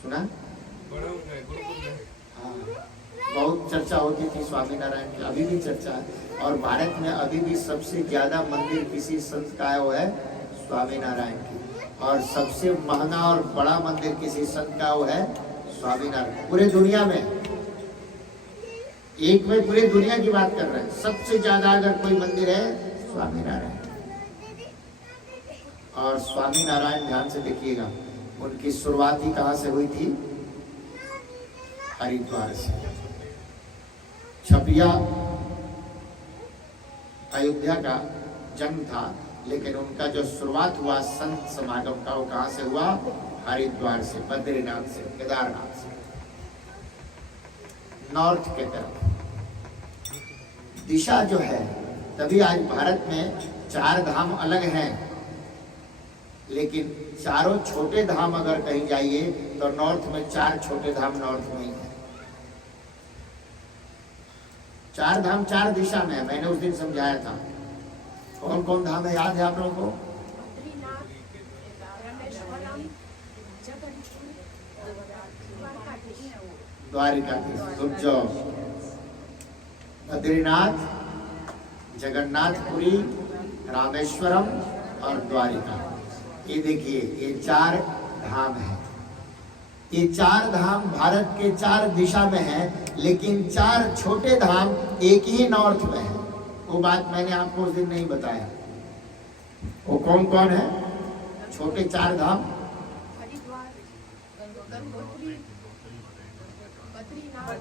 सुना? हाँ, बहुत चर्चा होती थी स्वामी नारायण की, अभी भी चर्चा है। और भारत में अभी भी सबसे ज्यादा मंदिर किसी संत का है, वो है स्वामी नारायण की। और सबसे महंगा और बड़ा मंदिर किसी संत का वो है स्वामी नारायण। पूरे दुनिया में एक में पूरी दुनिया की बात कर रहे हैं। सबसे ज्यादा अगर कोई मंदिर है स्वामीनारायण, और स्वामीनारायण ध्यान से देखिएगा, उनकी शुरुआत ही कहां से हुई थी? हरिद्वार से। छपिया अयोध्या का जन्म था, लेकिन उनका जो शुरुआत हुआ संत समागम का, वो कहां से हुआ? हरिद्वार से, बद्रीनाथ से, केदारनाथ से, नॉर्थ के तरफ दिशा जो है। तभी आज भारत में 4 धाम अलग हैं, लेकिन चारों छोटे धाम अगर कहीं जाइए तो नॉर्थ में 4 छोटे धाम नॉर्थ में ही है। 4 धाम 4 दिशा में है। मैंने उस दिन समझाया था। कौन कौन धाम है, याद है आप लोगों को? Dwarkadhish, good job. बद्रीनाथ, जगन्नाथपुरी, रामेश्वरम और द्वारिका। ये देखिए, ये 4 धाम है। ये 4 धाम भारत के 4 दिशा में है, लेकिन 4 छोटे धाम एक ही नॉर्थ में है। वो बात मैंने आपको उस दिन नहीं बताया। वो कौन कौन है छोटे 4 धाम?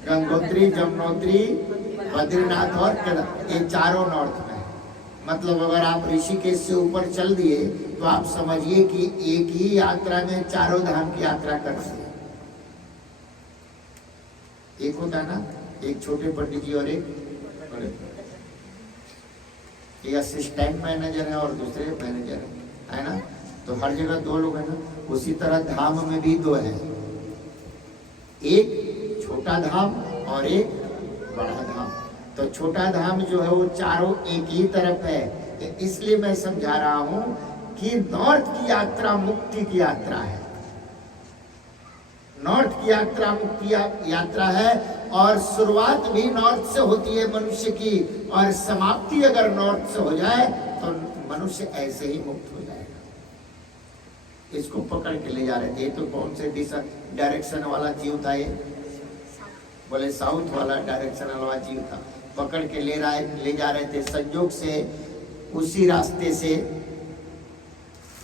गंगोत्री, जमुनोत्री, बद्रीनाथ और केदार। ये चारों नॉर्थ में है। मतलब अगर आप ऋषिकेश से ऊपर चल दिए तो आप समझिए कि एक ही यात्रा में चारों धाम की यात्रा कर सकते। एक होता ना, एक छोटे पंडित जी और एक बड़े। एक असिस्टेंट मैनेजर है और दूसरे मैनेजर है ना। तो हर जगह 2 लोग है ना। उसी तरह धाम में भी 2 है, एक छोटा धाम और एक बड़ा धाम। तो छोटा धाम जो है वो चारों एक ही तरफ है। तो इसलिए मैं समझा रहा हूं कि नॉर्थ की यात्रा मुक्ति की यात्रा है। नॉर्थ की यात्रा मुक्ति यात्रा है, और शुरुआत भी नॉर्थ से होती है मनुष्य की, और समाप्ति अगर नॉर्थ से हो जाए तो मनुष्य ऐसे ही मुक्त हो जाएगा। इसको पकड़ के ले जा रहे थे। तो कौन से दिशा डायरेक्शन वाला जीव था? ये बोले साउथ वाला डायरेक्शन वाला जीव था। पकड़ के ले जा रहे थे। संयोग से उसी रास्ते से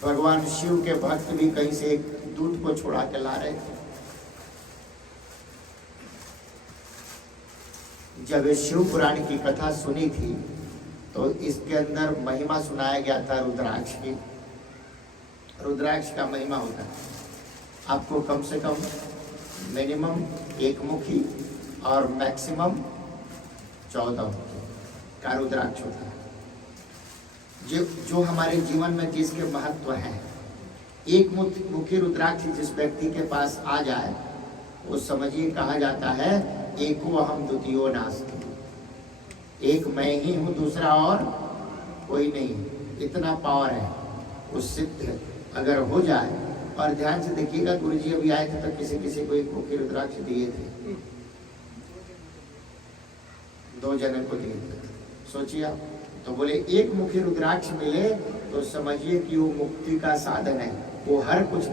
भगवान शिव के भक्त भी कहीं से एक दूत को छुड़ा के ला रहे थे। जब शिव पुराण की कथा सुनी थी तो इसके अंदर महिमा सुनाया गया था रुद्राक्ष की। रुद्राक्ष का महिमा होता है, आपको कम से कम मिनिमम 1 मुखी और मैक्सिमम 14 मुखी का रुद्राक्ष होता है। जो हमारे जीवन में जिसके महत्व है। 1 मुखी रुद्राक्ष जिस व्यक्ति के पास आ जाए, वो समझिए कहा जाता है एको अहम द्वितीयो नास्ति। एक मैं ही हूँ, दूसरा और कोई नहीं। इतना पावर है। वो सिद्ध अगर हो जाए। और ध्यान से देखिएगा, गुरु जी अभी आए थे तो किसी किसी को 1 मुखी रुद्राक्ष दिए थे, 2 जने को दिए थे। सोचिए आप। तो बोले 1 मुखी रुद्राक्ष मिले तो समझिए कि वो मुक्ति का साधन है। वो हर कुछ।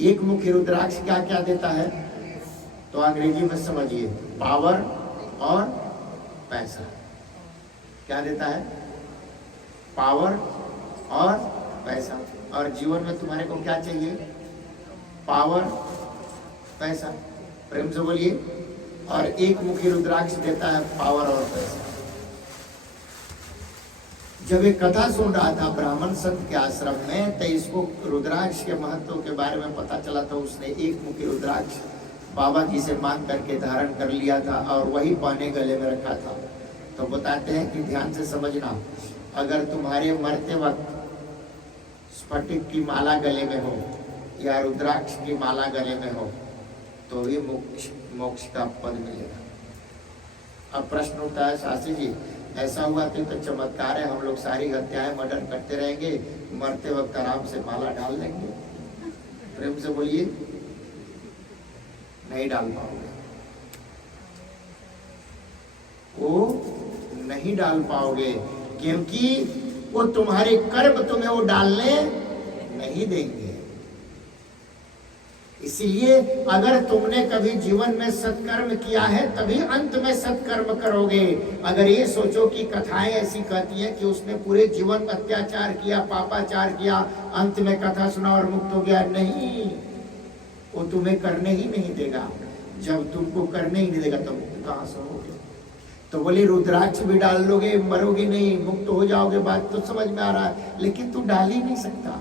1 मुखी रुद्राक्ष क्या क्या देता है? तो अंग्रेजी में समझिए, पावर और पैसा। क्या देता है? पावर और पैसा। और जीवन में तुम्हारे को क्या चाहिए? पावर, पैसा। प्रेम से बोलिए। और 1 मुखी रुद्राक्ष देता है पावर और पैसा। जब एक कथा सुन रहा था ब्राह्मण संत के आश्रम में, तो इसको रुद्राक्ष के महत्व के बारे में पता चला। तो उसने 1 मुखी रुद्राक्ष बाबा जी से मांग करके धारण कर लिया था और वही पाने गले में रखा था। तो बताते हैं कि ध्यान से समझना, अगर तुम्हारे मरते वक्त स्फटिक की माला गले में हो या रुद्राक्ष की माला गले में हो तो ये मोक्ष का पद मिलेगा। अब प्रश्न उठता है, शास्त्री जी ऐसा हुआ तो चमत्कार है, हम लोग सारी हत्याएं मर्डर करते रहेंगे, मरते वक्त आराम से माला डाल देंगे। प्रेम से बोलिए। नहीं डाल पाओगे। वो नहीं डाल पाओगे, क्योंकि वो तुम्हारे कर्म तुम्हें वो डालने नहीं देंगे। इसलिए अगर तुमने कभी जीवन में सत्कर्म किया है तभी अंत में सत्कर्म करोगे। अगर ये सोचो कि कथाएं ऐसी कहती हैं कि उसने पूरे जीवन अत्याचार किया, पापाचार किया, अंत में कथा सुना और मुक्त हो गया, नहीं, वो तुम्हें करने ही नहीं देगा। जब तुमको करने ही नहीं देगा तो मुक्त कहां से होगे? तो बोले रुद्राक्ष भी डाल लोगे, मरोगे नहीं, मुक्त हो जाओगे, बात तो समझ में आ रहा है, लेकिन तू डाल ही नहीं सकता।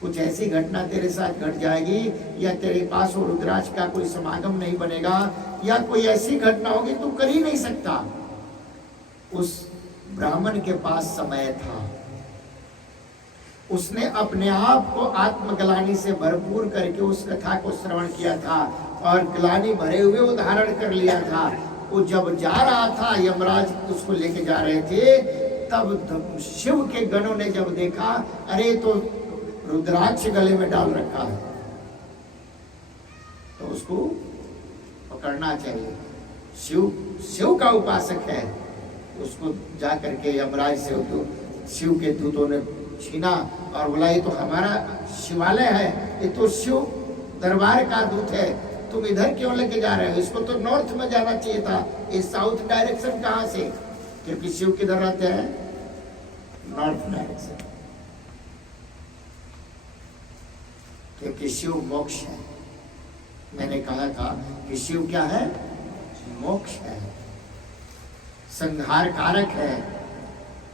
कुछ ऐसी घटना तेरे साथ घट जाएगी, या तेरे पास वो रुद्राक्ष का कोई समागम नहीं बनेगा, या कोई ऐसी घटना होगी तू कर ही नहीं सकता। उस ब्राह्मण के पास समय था, उसने अपने आप को आत्मग्लानि से भरपूर करके उस कथा को श्रवण किया था और ग्लानि भरे हुए वो धारण कर लिया था। वो जब जा रहा था, यमराज उसको लेके जा रहे थे, तब शिव के गणों ने जब देखा, अरे तो रुद्राक्ष गले में डाल रखा है, तो उसको पकड़ना चाहिए। शिव का उपासक है, उसको जा करके यमराज से तो शिव के दूतों ने छीना और बोला ये तो हमारा शिवालय है, ये तो शिव दरबार का दूत है, तुम इधर क्यों लेके जा रहे हो? इसको तो नॉर्थ में जाना चाहिए था, इस साउथ डायरेक्शन कहां से? क्योंकि शिव किधर रहते हैं? नॉर्थ डायरेक्शन, क्योंकि शिव मोक्ष है। मैंने कहा था कि शिव क्या है? मोक्ष है, संहार कारक है,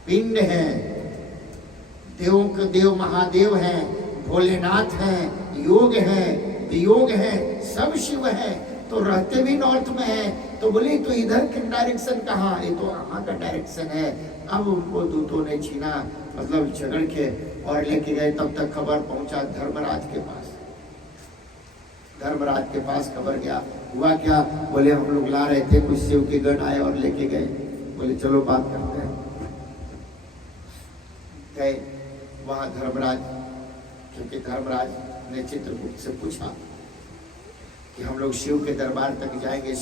पिंड है, देवों के देव महादेव हैं, भोलेनाथ हैं, योग है, वियोग है, सब शिव है। तो रहते भी नॉर्थ में है, तो बोले तो इधर के डायरेक्शन कहाँ? ये तो वहां का डायरेक्शन है। अब उनको दूतों ने छीना, मतलब झगड़ के और लेके गए। तब तक खबर पहुंचा धर्मराज के पास। धर्मराज के पास खबर गया। हुआ क्या? बोले हम लोग ला रहे थे, कुछ शिव के गण आए और लेके गए। बोले चलो बात करते हैं। गए वहां धर्मराज, क्योंकि धर्मराज ने चित्रगुप्त से पूछा कि हम लोग शिव के दरबार तक जाएंगे,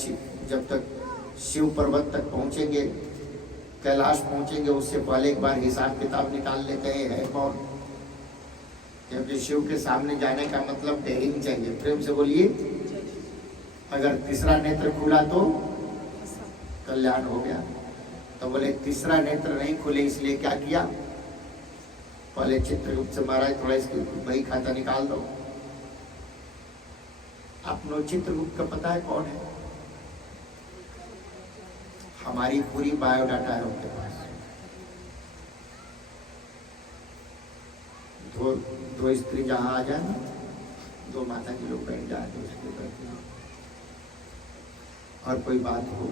जब तक शिव पर्वत तक पहुंचेंगे, कैलाश पहुंचेंगे, उससे पहले एक बार हिसाब किताब निकाल लेते हैं है कौन। क्योंकि शिव के सामने जाने का मतलब डेयरिंग चाहिए। प्रेम से बोलिए, अगर तीसरा नेत्र खुला तो कल्याण हो गया। तो बोले तीसरा नेत्र नहीं खुले, इसलिए क्या किया? पहले चित्रगुप्त से महाराज थोड़ा इसकी बही खाता निकाल दो। आपको चित्रगुप्त का पता है कौन है? हमारी पूरी बायोडाटा है उनके पास। दो स्त्री जहां आ जाए ना, दो माता जी लोग बैठ जाए तो उसके बैठे, और कोई बात हो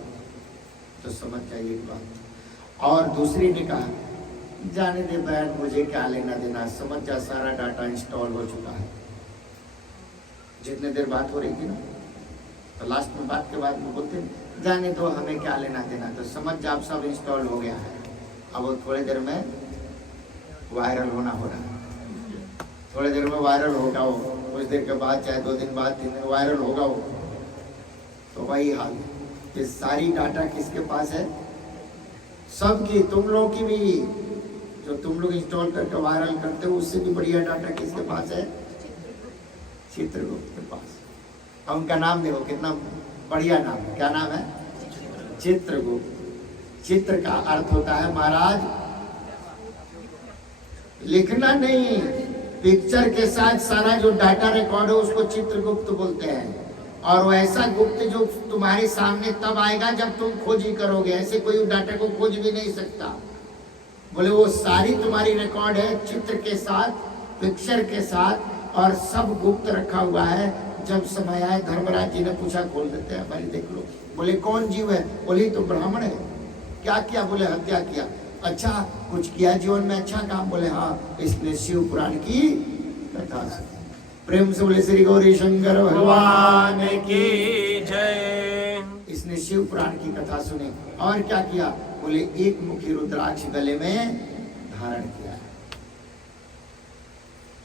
तो समझ जाइए बात। और दूसरी ने कहा जाने दे बहन, मुझे क्या लेना देना, समझ जा, सारा डाटा इंस्टॉल हो चुका है। जितने देर बात हो रही थी ना, तो लास्ट में बात के बाद में बोलते जाने दो, हमें क्या लेना देना, तो समझ जा अब सब इंस्टॉल हो गया है। अब वो थोड़ी देर में वायरल होना हो रहा है, थोड़ी देर में वायरल होगा वो, कुछ देर के बाद चाहे 2 दिन बाद 3 दिन वायरल होगा वो। तो वही हाल है, ये सारी डाटा किसके पास है? सबकी, तुम लोगों की भी, जो तुम लोग इंस्टॉल करके वायरल करते हो, उससे भी बढ़िया डाटा किसके पास है? चित्रगुप्त के पास। और उनका नाम देखो कितना बढ़िया नाम है। क्या नाम है? चित्रगुप्त। चित्र का अर्थ होता है महाराज लिखना नहीं, पिक्चर के साथ सारा जो डाटा रिकॉर्ड है उसको चित्रगुप्त बोलते हैं। और वो ऐसा गुप्त जो तुम्हारे सामने तब आएगा जब तुम खोज ही करोगे, ऐसे कोई डाटा को खोज भी नहीं सकता। बोले वो सारी तुम्हारी रिकॉर्ड है, चित्र के साथ, पिक्चर के साथ, और सब गुप्त रखा हुआ है। जब समय आए धर्मराज जी ने पूछा, खोल देते हैं, हमारी देख लो। बोले कौन जीव है? बोले तो ब्राह्मण है। क्या किया? बोले हत्या किया। अच्छा, कुछ किया जीवन में अच्छा काम? बोले हाँ, इसने शिव पुराण की कथा सुनी। प्रेम से बोले श्री गौरी शंकर भगवान की जय। इसने शिव पुराण की कथा सुनी और क्या किया? बोले एक मुखी रुद्राक्ष गले में धारण किया।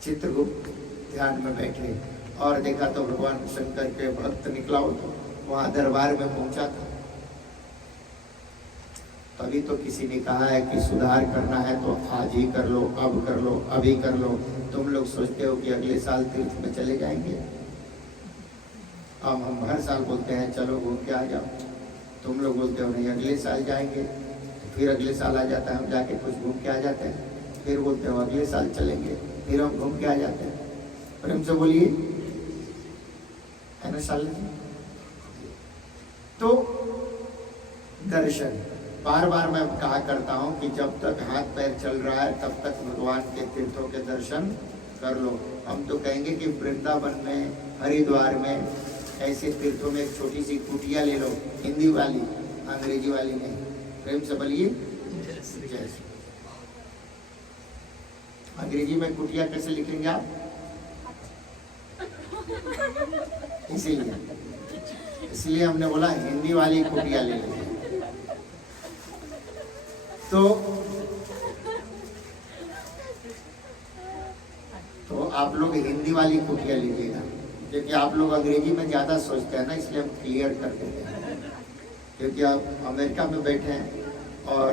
चित्रगुप्त ध्यान में बैठे और देखा तो भगवान शंकर के भक्त निकला हो, तो वहां दरबार में पहुंचा था। तभी तो किसी ने कहा है कि सुधार करना है तो आज ही कर लो, अब कर लो, अभी कर लो। तुम लोग सोचते हो कि अगले साल तीर्थ में चले जाएंगे। अब हम हर साल बोलते हैं चलो घूम के आ जाओ, तुम लोग बोलते हो नहीं अगले साल जाएंगे, फिर अगले साल आ जाता है, हम जाके कुछ घूम के आ जाते हैं, फिर बोलते हो अगले साल चलेंगे, फिर हम घूम के आ जाते हैं। प्रेम से बोलिए, है ना साल। तो दर्शन बार बार मैं कहा करता हूं कि जब तक हाथ पैर चल रहा है तब तक भगवान के तीर्थों के दर्शन कर लो। हम तो कहेंगे कि वृंदावन में, हरिद्वार में ऐसे तीर्थों में एक छोटी सी कुटिया ले लो, हिंदी वाली, अंग्रेजी वाली नहीं। प्रेम से बोलिए जय श्री। अंग्रेजी में कुटिया कैसे लिखेंगे आप? इसलिए हमने बोला हिंदी वाली कुटिया ले लो। तो आप लोग हिंदी वाली कुटिया लीजिएगा, क्योंकि आप लोग अंग्रेजी में ज़्यादा सोचते हैं ना, इसलिए हम क्लियर कर देते हैं। क्योंकि आप अमेरिका में बैठे हैं और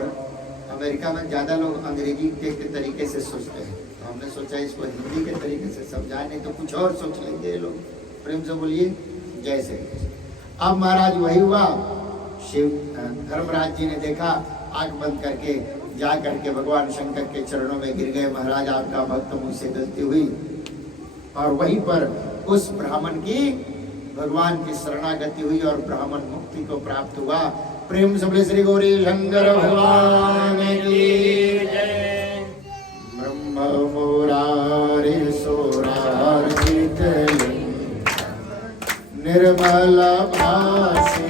अमेरिका में ज़्यादा लोग अंग्रेजी के तरीके से सोचते हैं, तो हमने सोचा इसको हिंदी के तरीके से समझाए, नहीं तो कुछ और सोच लेंगे लोग। प्रेम से बोलिए जय श्री कृष्ण। अब महाराज वही हुआ, शिव धर्मराज जी ने देखा, आंख बंद करके जा करके भगवान शंकर के चरणों में गिर गए, महाराज आपका भक्त मुझसे गलती हुई। और वहीं पर उस ब्राह्मण की भगवान की शरणागति हुई और ब्राह्मण मुक्ति को प्राप्त हुआ। प्रेम से श्री गौरी शंकर भगवान की जय। ब्रह्म मुरारी सुरार्चित निर्मल भाषित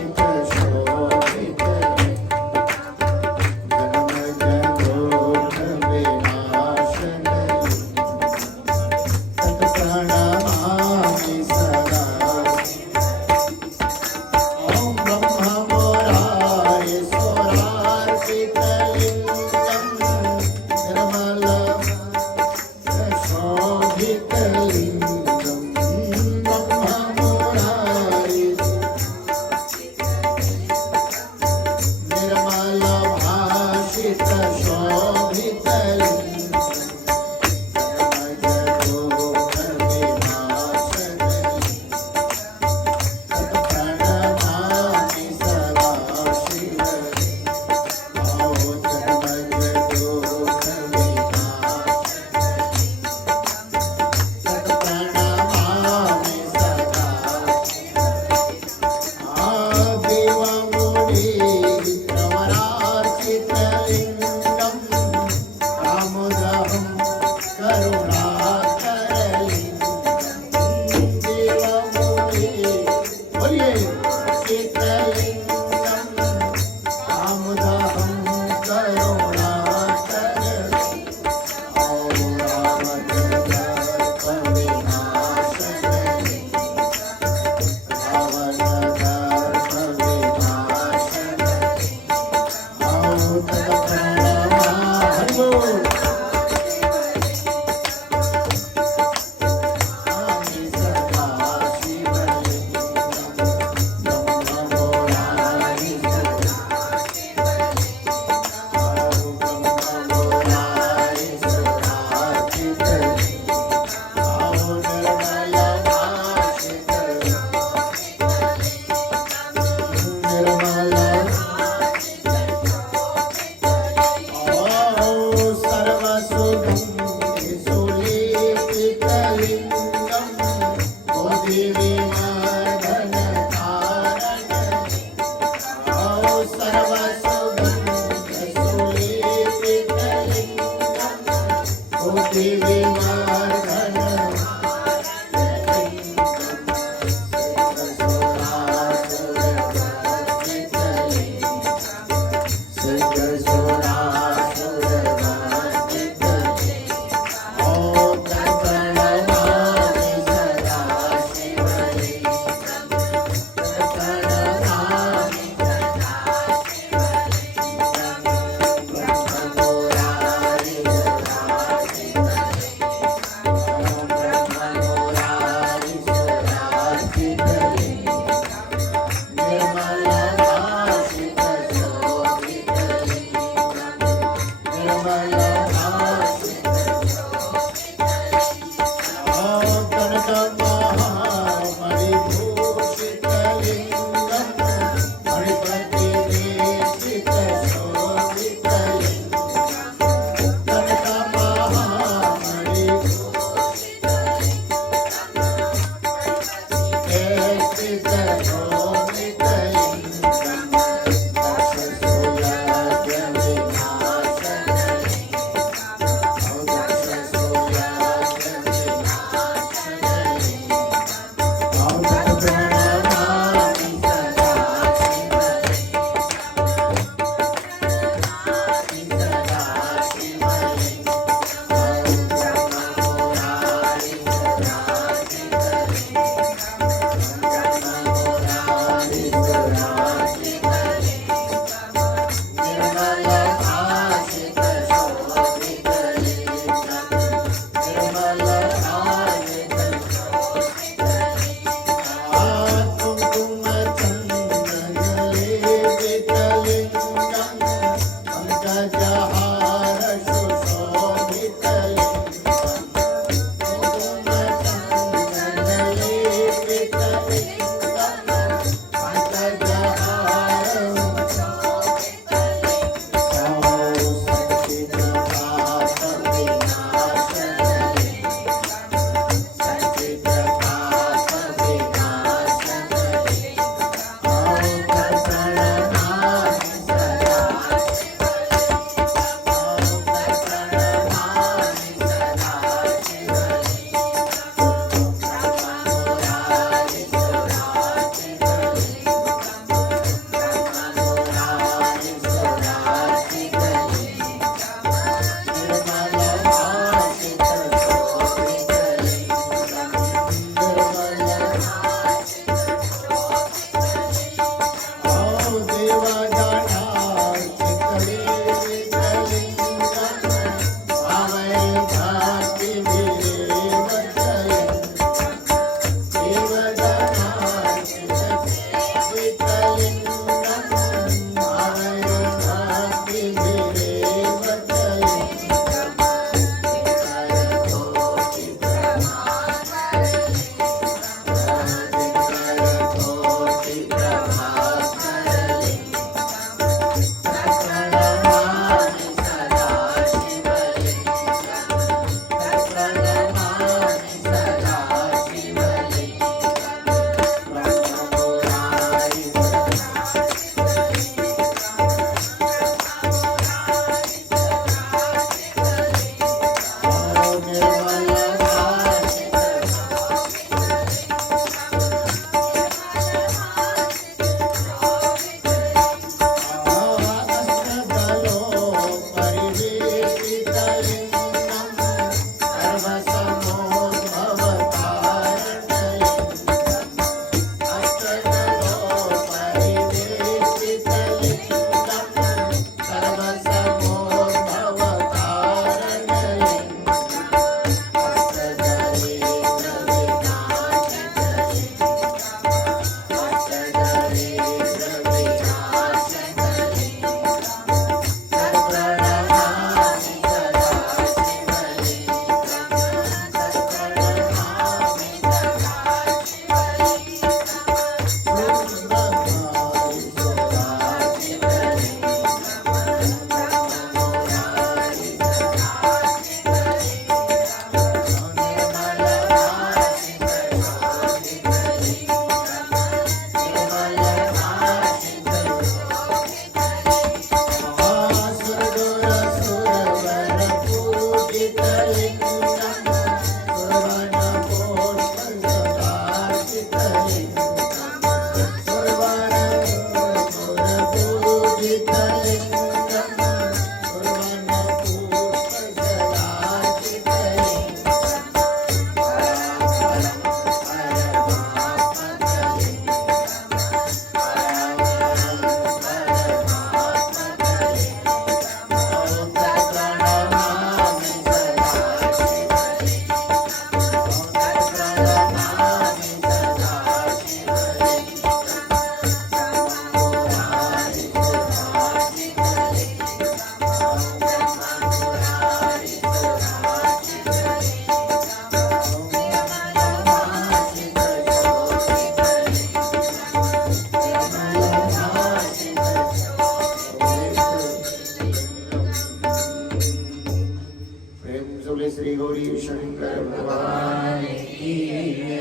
श्री गौरी शंकर भगवान की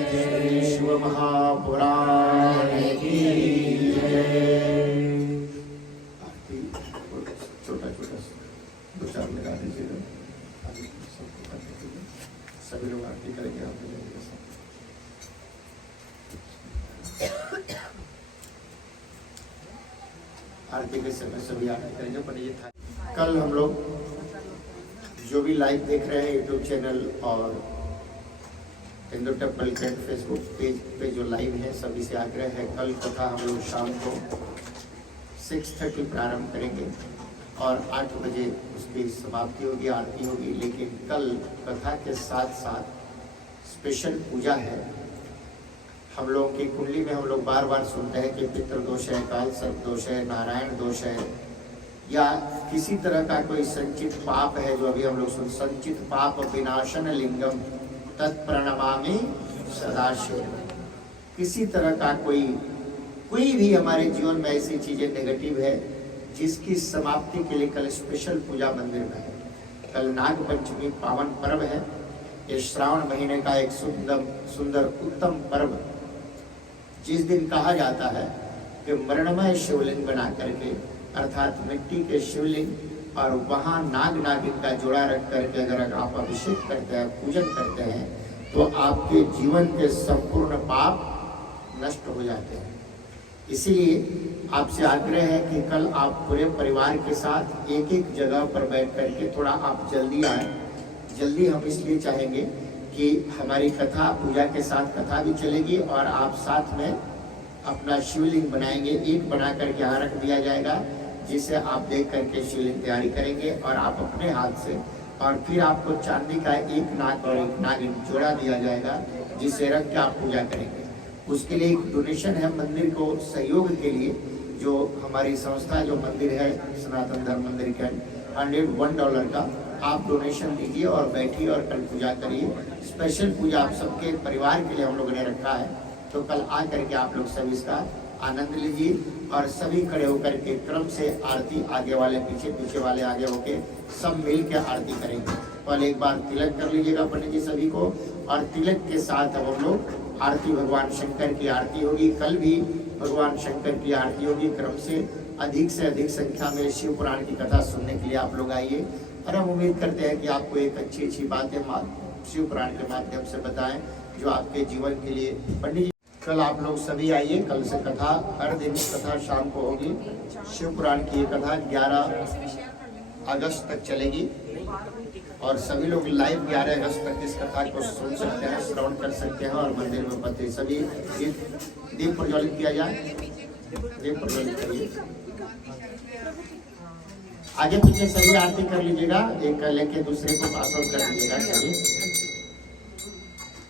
जय। शिव महापुराण की जय। छोटा छोटा दो चार लगा दीजिएगा, सभी लोग आरती करेंगे। आप आरती के समय सभी आरती करेंगे। पर ये था कल हम लोग जो भी लाइव देख रहे हैं यूट्यूब चैनल और हिंदू टेम्पल कैंट फेसबुक पेज पे जो लाइव है, सभी से आग्रह है कल कथा हम लोग शाम को 6:30 प्रारंभ करेंगे और 8 बजे उसकी समाप्ति होगी, आरती होगी। लेकिन कल कथा के साथ साथ स्पेशल पूजा है। हम लोगों की कुंडली में हम लोग बार बार सुनते हैं कि पितृदोष है, काल सर्प दोष है, नारायण दोष है, या किसी तरह का कोई संचित पाप है। जो अभी हम लोग सुन, संचित पाप विनाशन लिंगम तत्प्रणमामि सदाशिव। किसी तरह का कोई भी हमारे जीवन में ऐसी चीजें नेगेटिव है जिसकी समाप्ति के लिए कल स्पेशल पूजा मंदिर में है। कल नाग पंचमी पावन पर्व है। ये श्रावण महीने का एक सुंदर उत्तम पर्व, जिस दिन कहा जाता है कि मरणमय शिवलिंग बना करके, अर्थात मिट्टी के शिवलिंग और वहाँ नाग नागिन का जोड़ा रख करके अगर आप अभिषेक करते हैं, पूजन करते हैं, तो आपके जीवन के संपूर्ण पाप नष्ट हो जाते हैं। इसीलिए आपसे आग्रह है कि कल आप पूरे परिवार के साथ एक एक जगह पर बैठ करके थोड़ा आप जल्दी आए। जल्दी हम इसलिए चाहेंगे कि हमारी कथा, पूजा के साथ कथा भी चलेगी और आप साथ में अपना शिवलिंग बनाएंगे। एक बना करके यहाँ रख दिया जाएगा, जिसे आप देख करके शिवलिंग तैयारी करेंगे और आप अपने हाथ से, और फिर आपको चांदी का एक नाग और एक नागिन जोड़ा दिया जाएगा, जिसे रख के आप पूजा करेंगे। उसके लिए एक डोनेशन है मंदिर को सहयोग के लिए। जो हमारी संस्था जो मंदिर है सनातन धर्म मंदिर कैंट, $101 का आप डोनेशन दीजिए और बैठिए और कल पूजा करिए। स्पेशल पूजा आप सबके परिवार के लिए हम लोगों ने रखा है, तो कल आ करके आप लोग सब इसका आनंद लीजिए और सभी खड़े होकर के क्रम से आरती, आगे वाले पीछे, पीछे वाले आगे होके सब मिल के आरती करेंगे। पहले एक बार तिलक कर लीजिएगा पंडित जी सभी को, और तिलक के साथ अब हम लोग आरती, भगवान शंकर की आरती होगी। कल भी भगवान शंकर की आरती होगी। क्रम से अधिक संख्या में शिव पुराण की कथा सुनने के लिए आप लोग आइए। और हम उम्मीद करते हैं कि आपको एक अच्छी बातें शिव पुराण के माध्यम से बताएं, जो आपके जीवन के लिए। पंडित जी कल आप लोग सभी आइए। कल से कथा, हर दिन कथा शाम को होगी। शिव पुराण की ये कथा 11 अगस्त तक चलेगी और सभी लोग लाइव 11 अगस्त तक इस कथा को सुन सकते हैं, श्रवण कर सकते हैं और मंदिर में उपस्थित सभी दीप प्रज्वलित किया जाए। दीप प्रज्वलित करिए। आगे पीछे सभी आरती कर लीजिएगा, एक लेके दूसरे को पास आउट कर दीजिएगा। सभी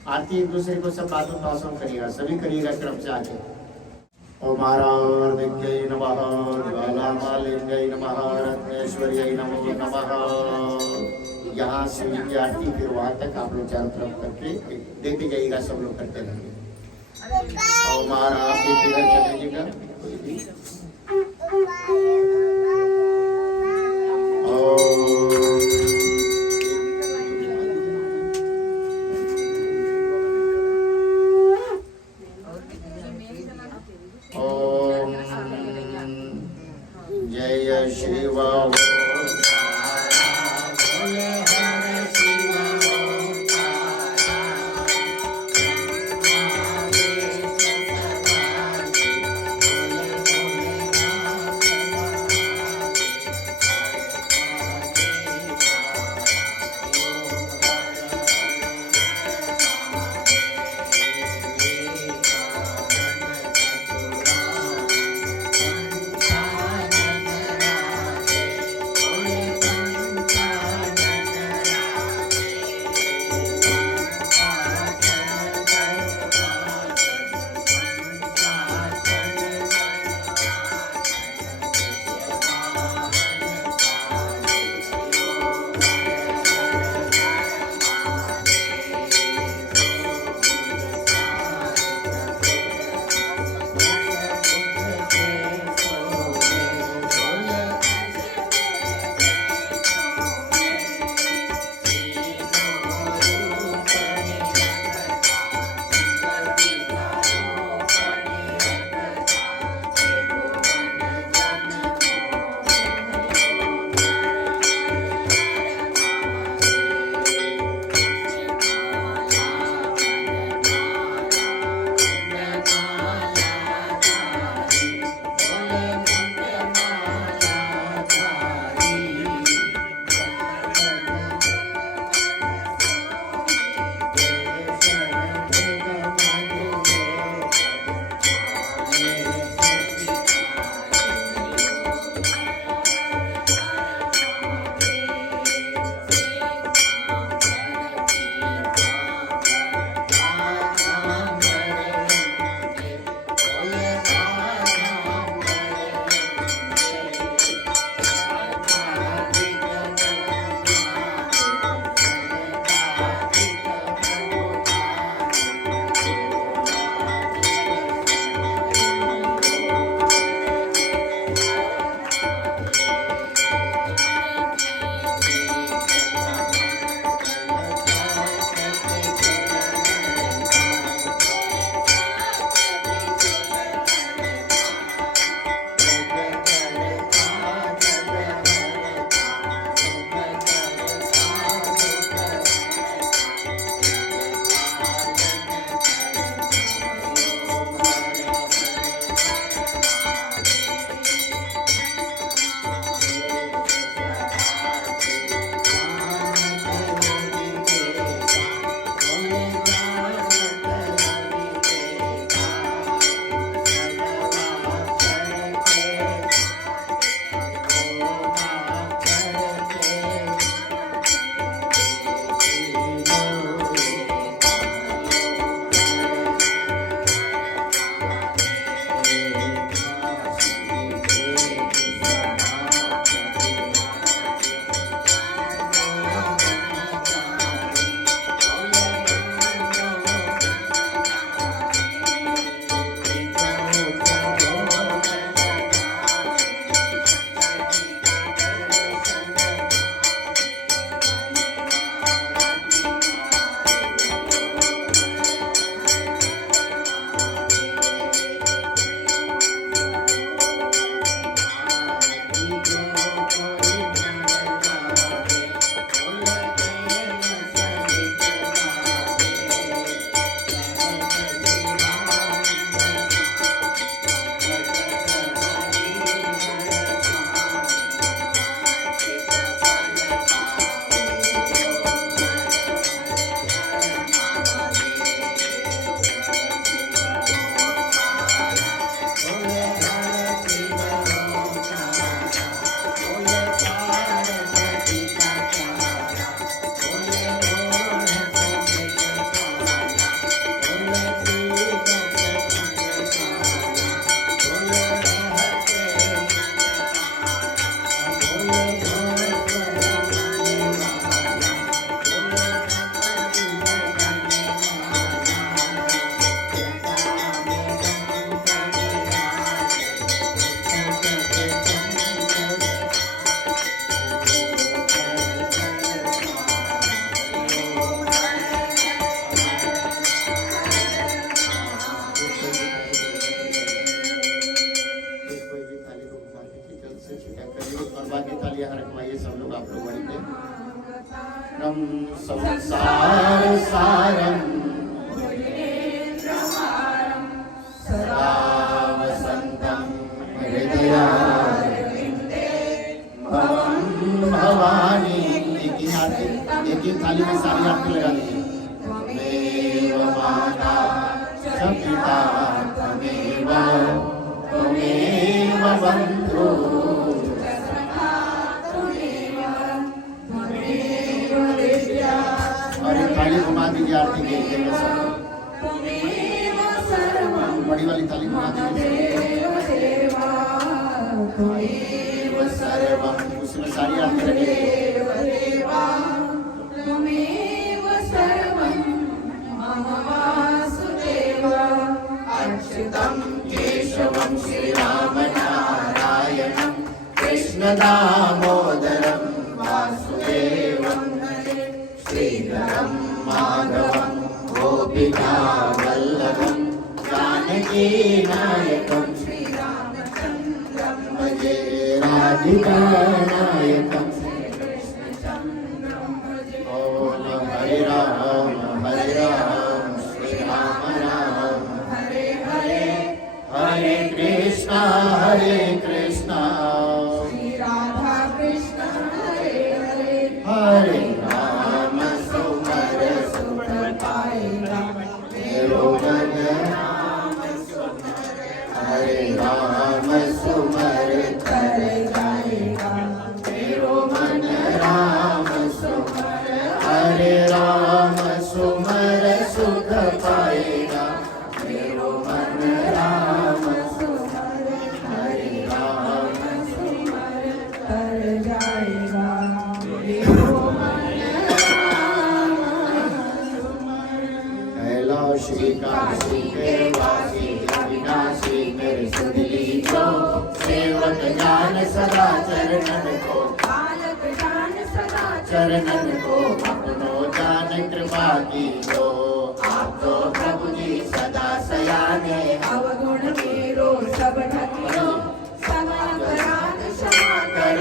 आरती एक दूसरे को सब पास आउट करिएगा, सभी करिएगा क्रम से आगे। ओम आराध्यै नमः, ज्वालामालिन्यै नमः, रत्नेश्वर्यै नमो नमः। यहाँ से की आरती फिर वहाँ तक आप लोग चारों तरफ करके देते जाइएगा, सब लोग करते रहेंगे। ओम आराध्यै कर दीजिएगा। ओम जय शिव बाकी तालियां रखवाइए सब लोग, आप लोग बड़ी थे। रम संसार सारम सदा वसंतम हृदयारविंदे भवं भवानी। एक ही थाली में सारी आरती लगा दीजिए। त्वमेव माता च पिता त्वमेव बंधु और एक थाली घुमा दीजिए आरती के लिए। बड़ी वाली थाली घुमा दीजिए, उसमें सारी आरती लगी। अच्युतं केशवं श्रीराम नारायणं कृष्ण दामोदरं वासुदेवं श्रीधरं माधवं गोपिका वल्लभं जानकी नायकं श्रीरामचन्द्रं भजे राधिका नायकं श्रीकृष्णचन्द्रं भजे। ओम हरे राम श्री राम राम हरे हरे हरे कृष्णा श्री राधा कृष्ण हरे हरे हरे राम सुमर सुमर पाएगा मेरो मन हरे राम सुमर कर जाएगा मेरो मन राम सुमर हरे राम सुमर सुख पाएगा मेरो मन राम सुमर हरे राम सुमर कर जाएगा मेरो मन राम सुमर। कैलाशी काशी के वासी अविनाशी मेरे सुध लीजो सेवक जान सदा चरणन को बालक जान सदा चरणन को अपनो जान कृपा की जो आप तो प्रभु जी सदा सयाने अवगुण मेरो सब ढकियो सदा करात क्षमा कर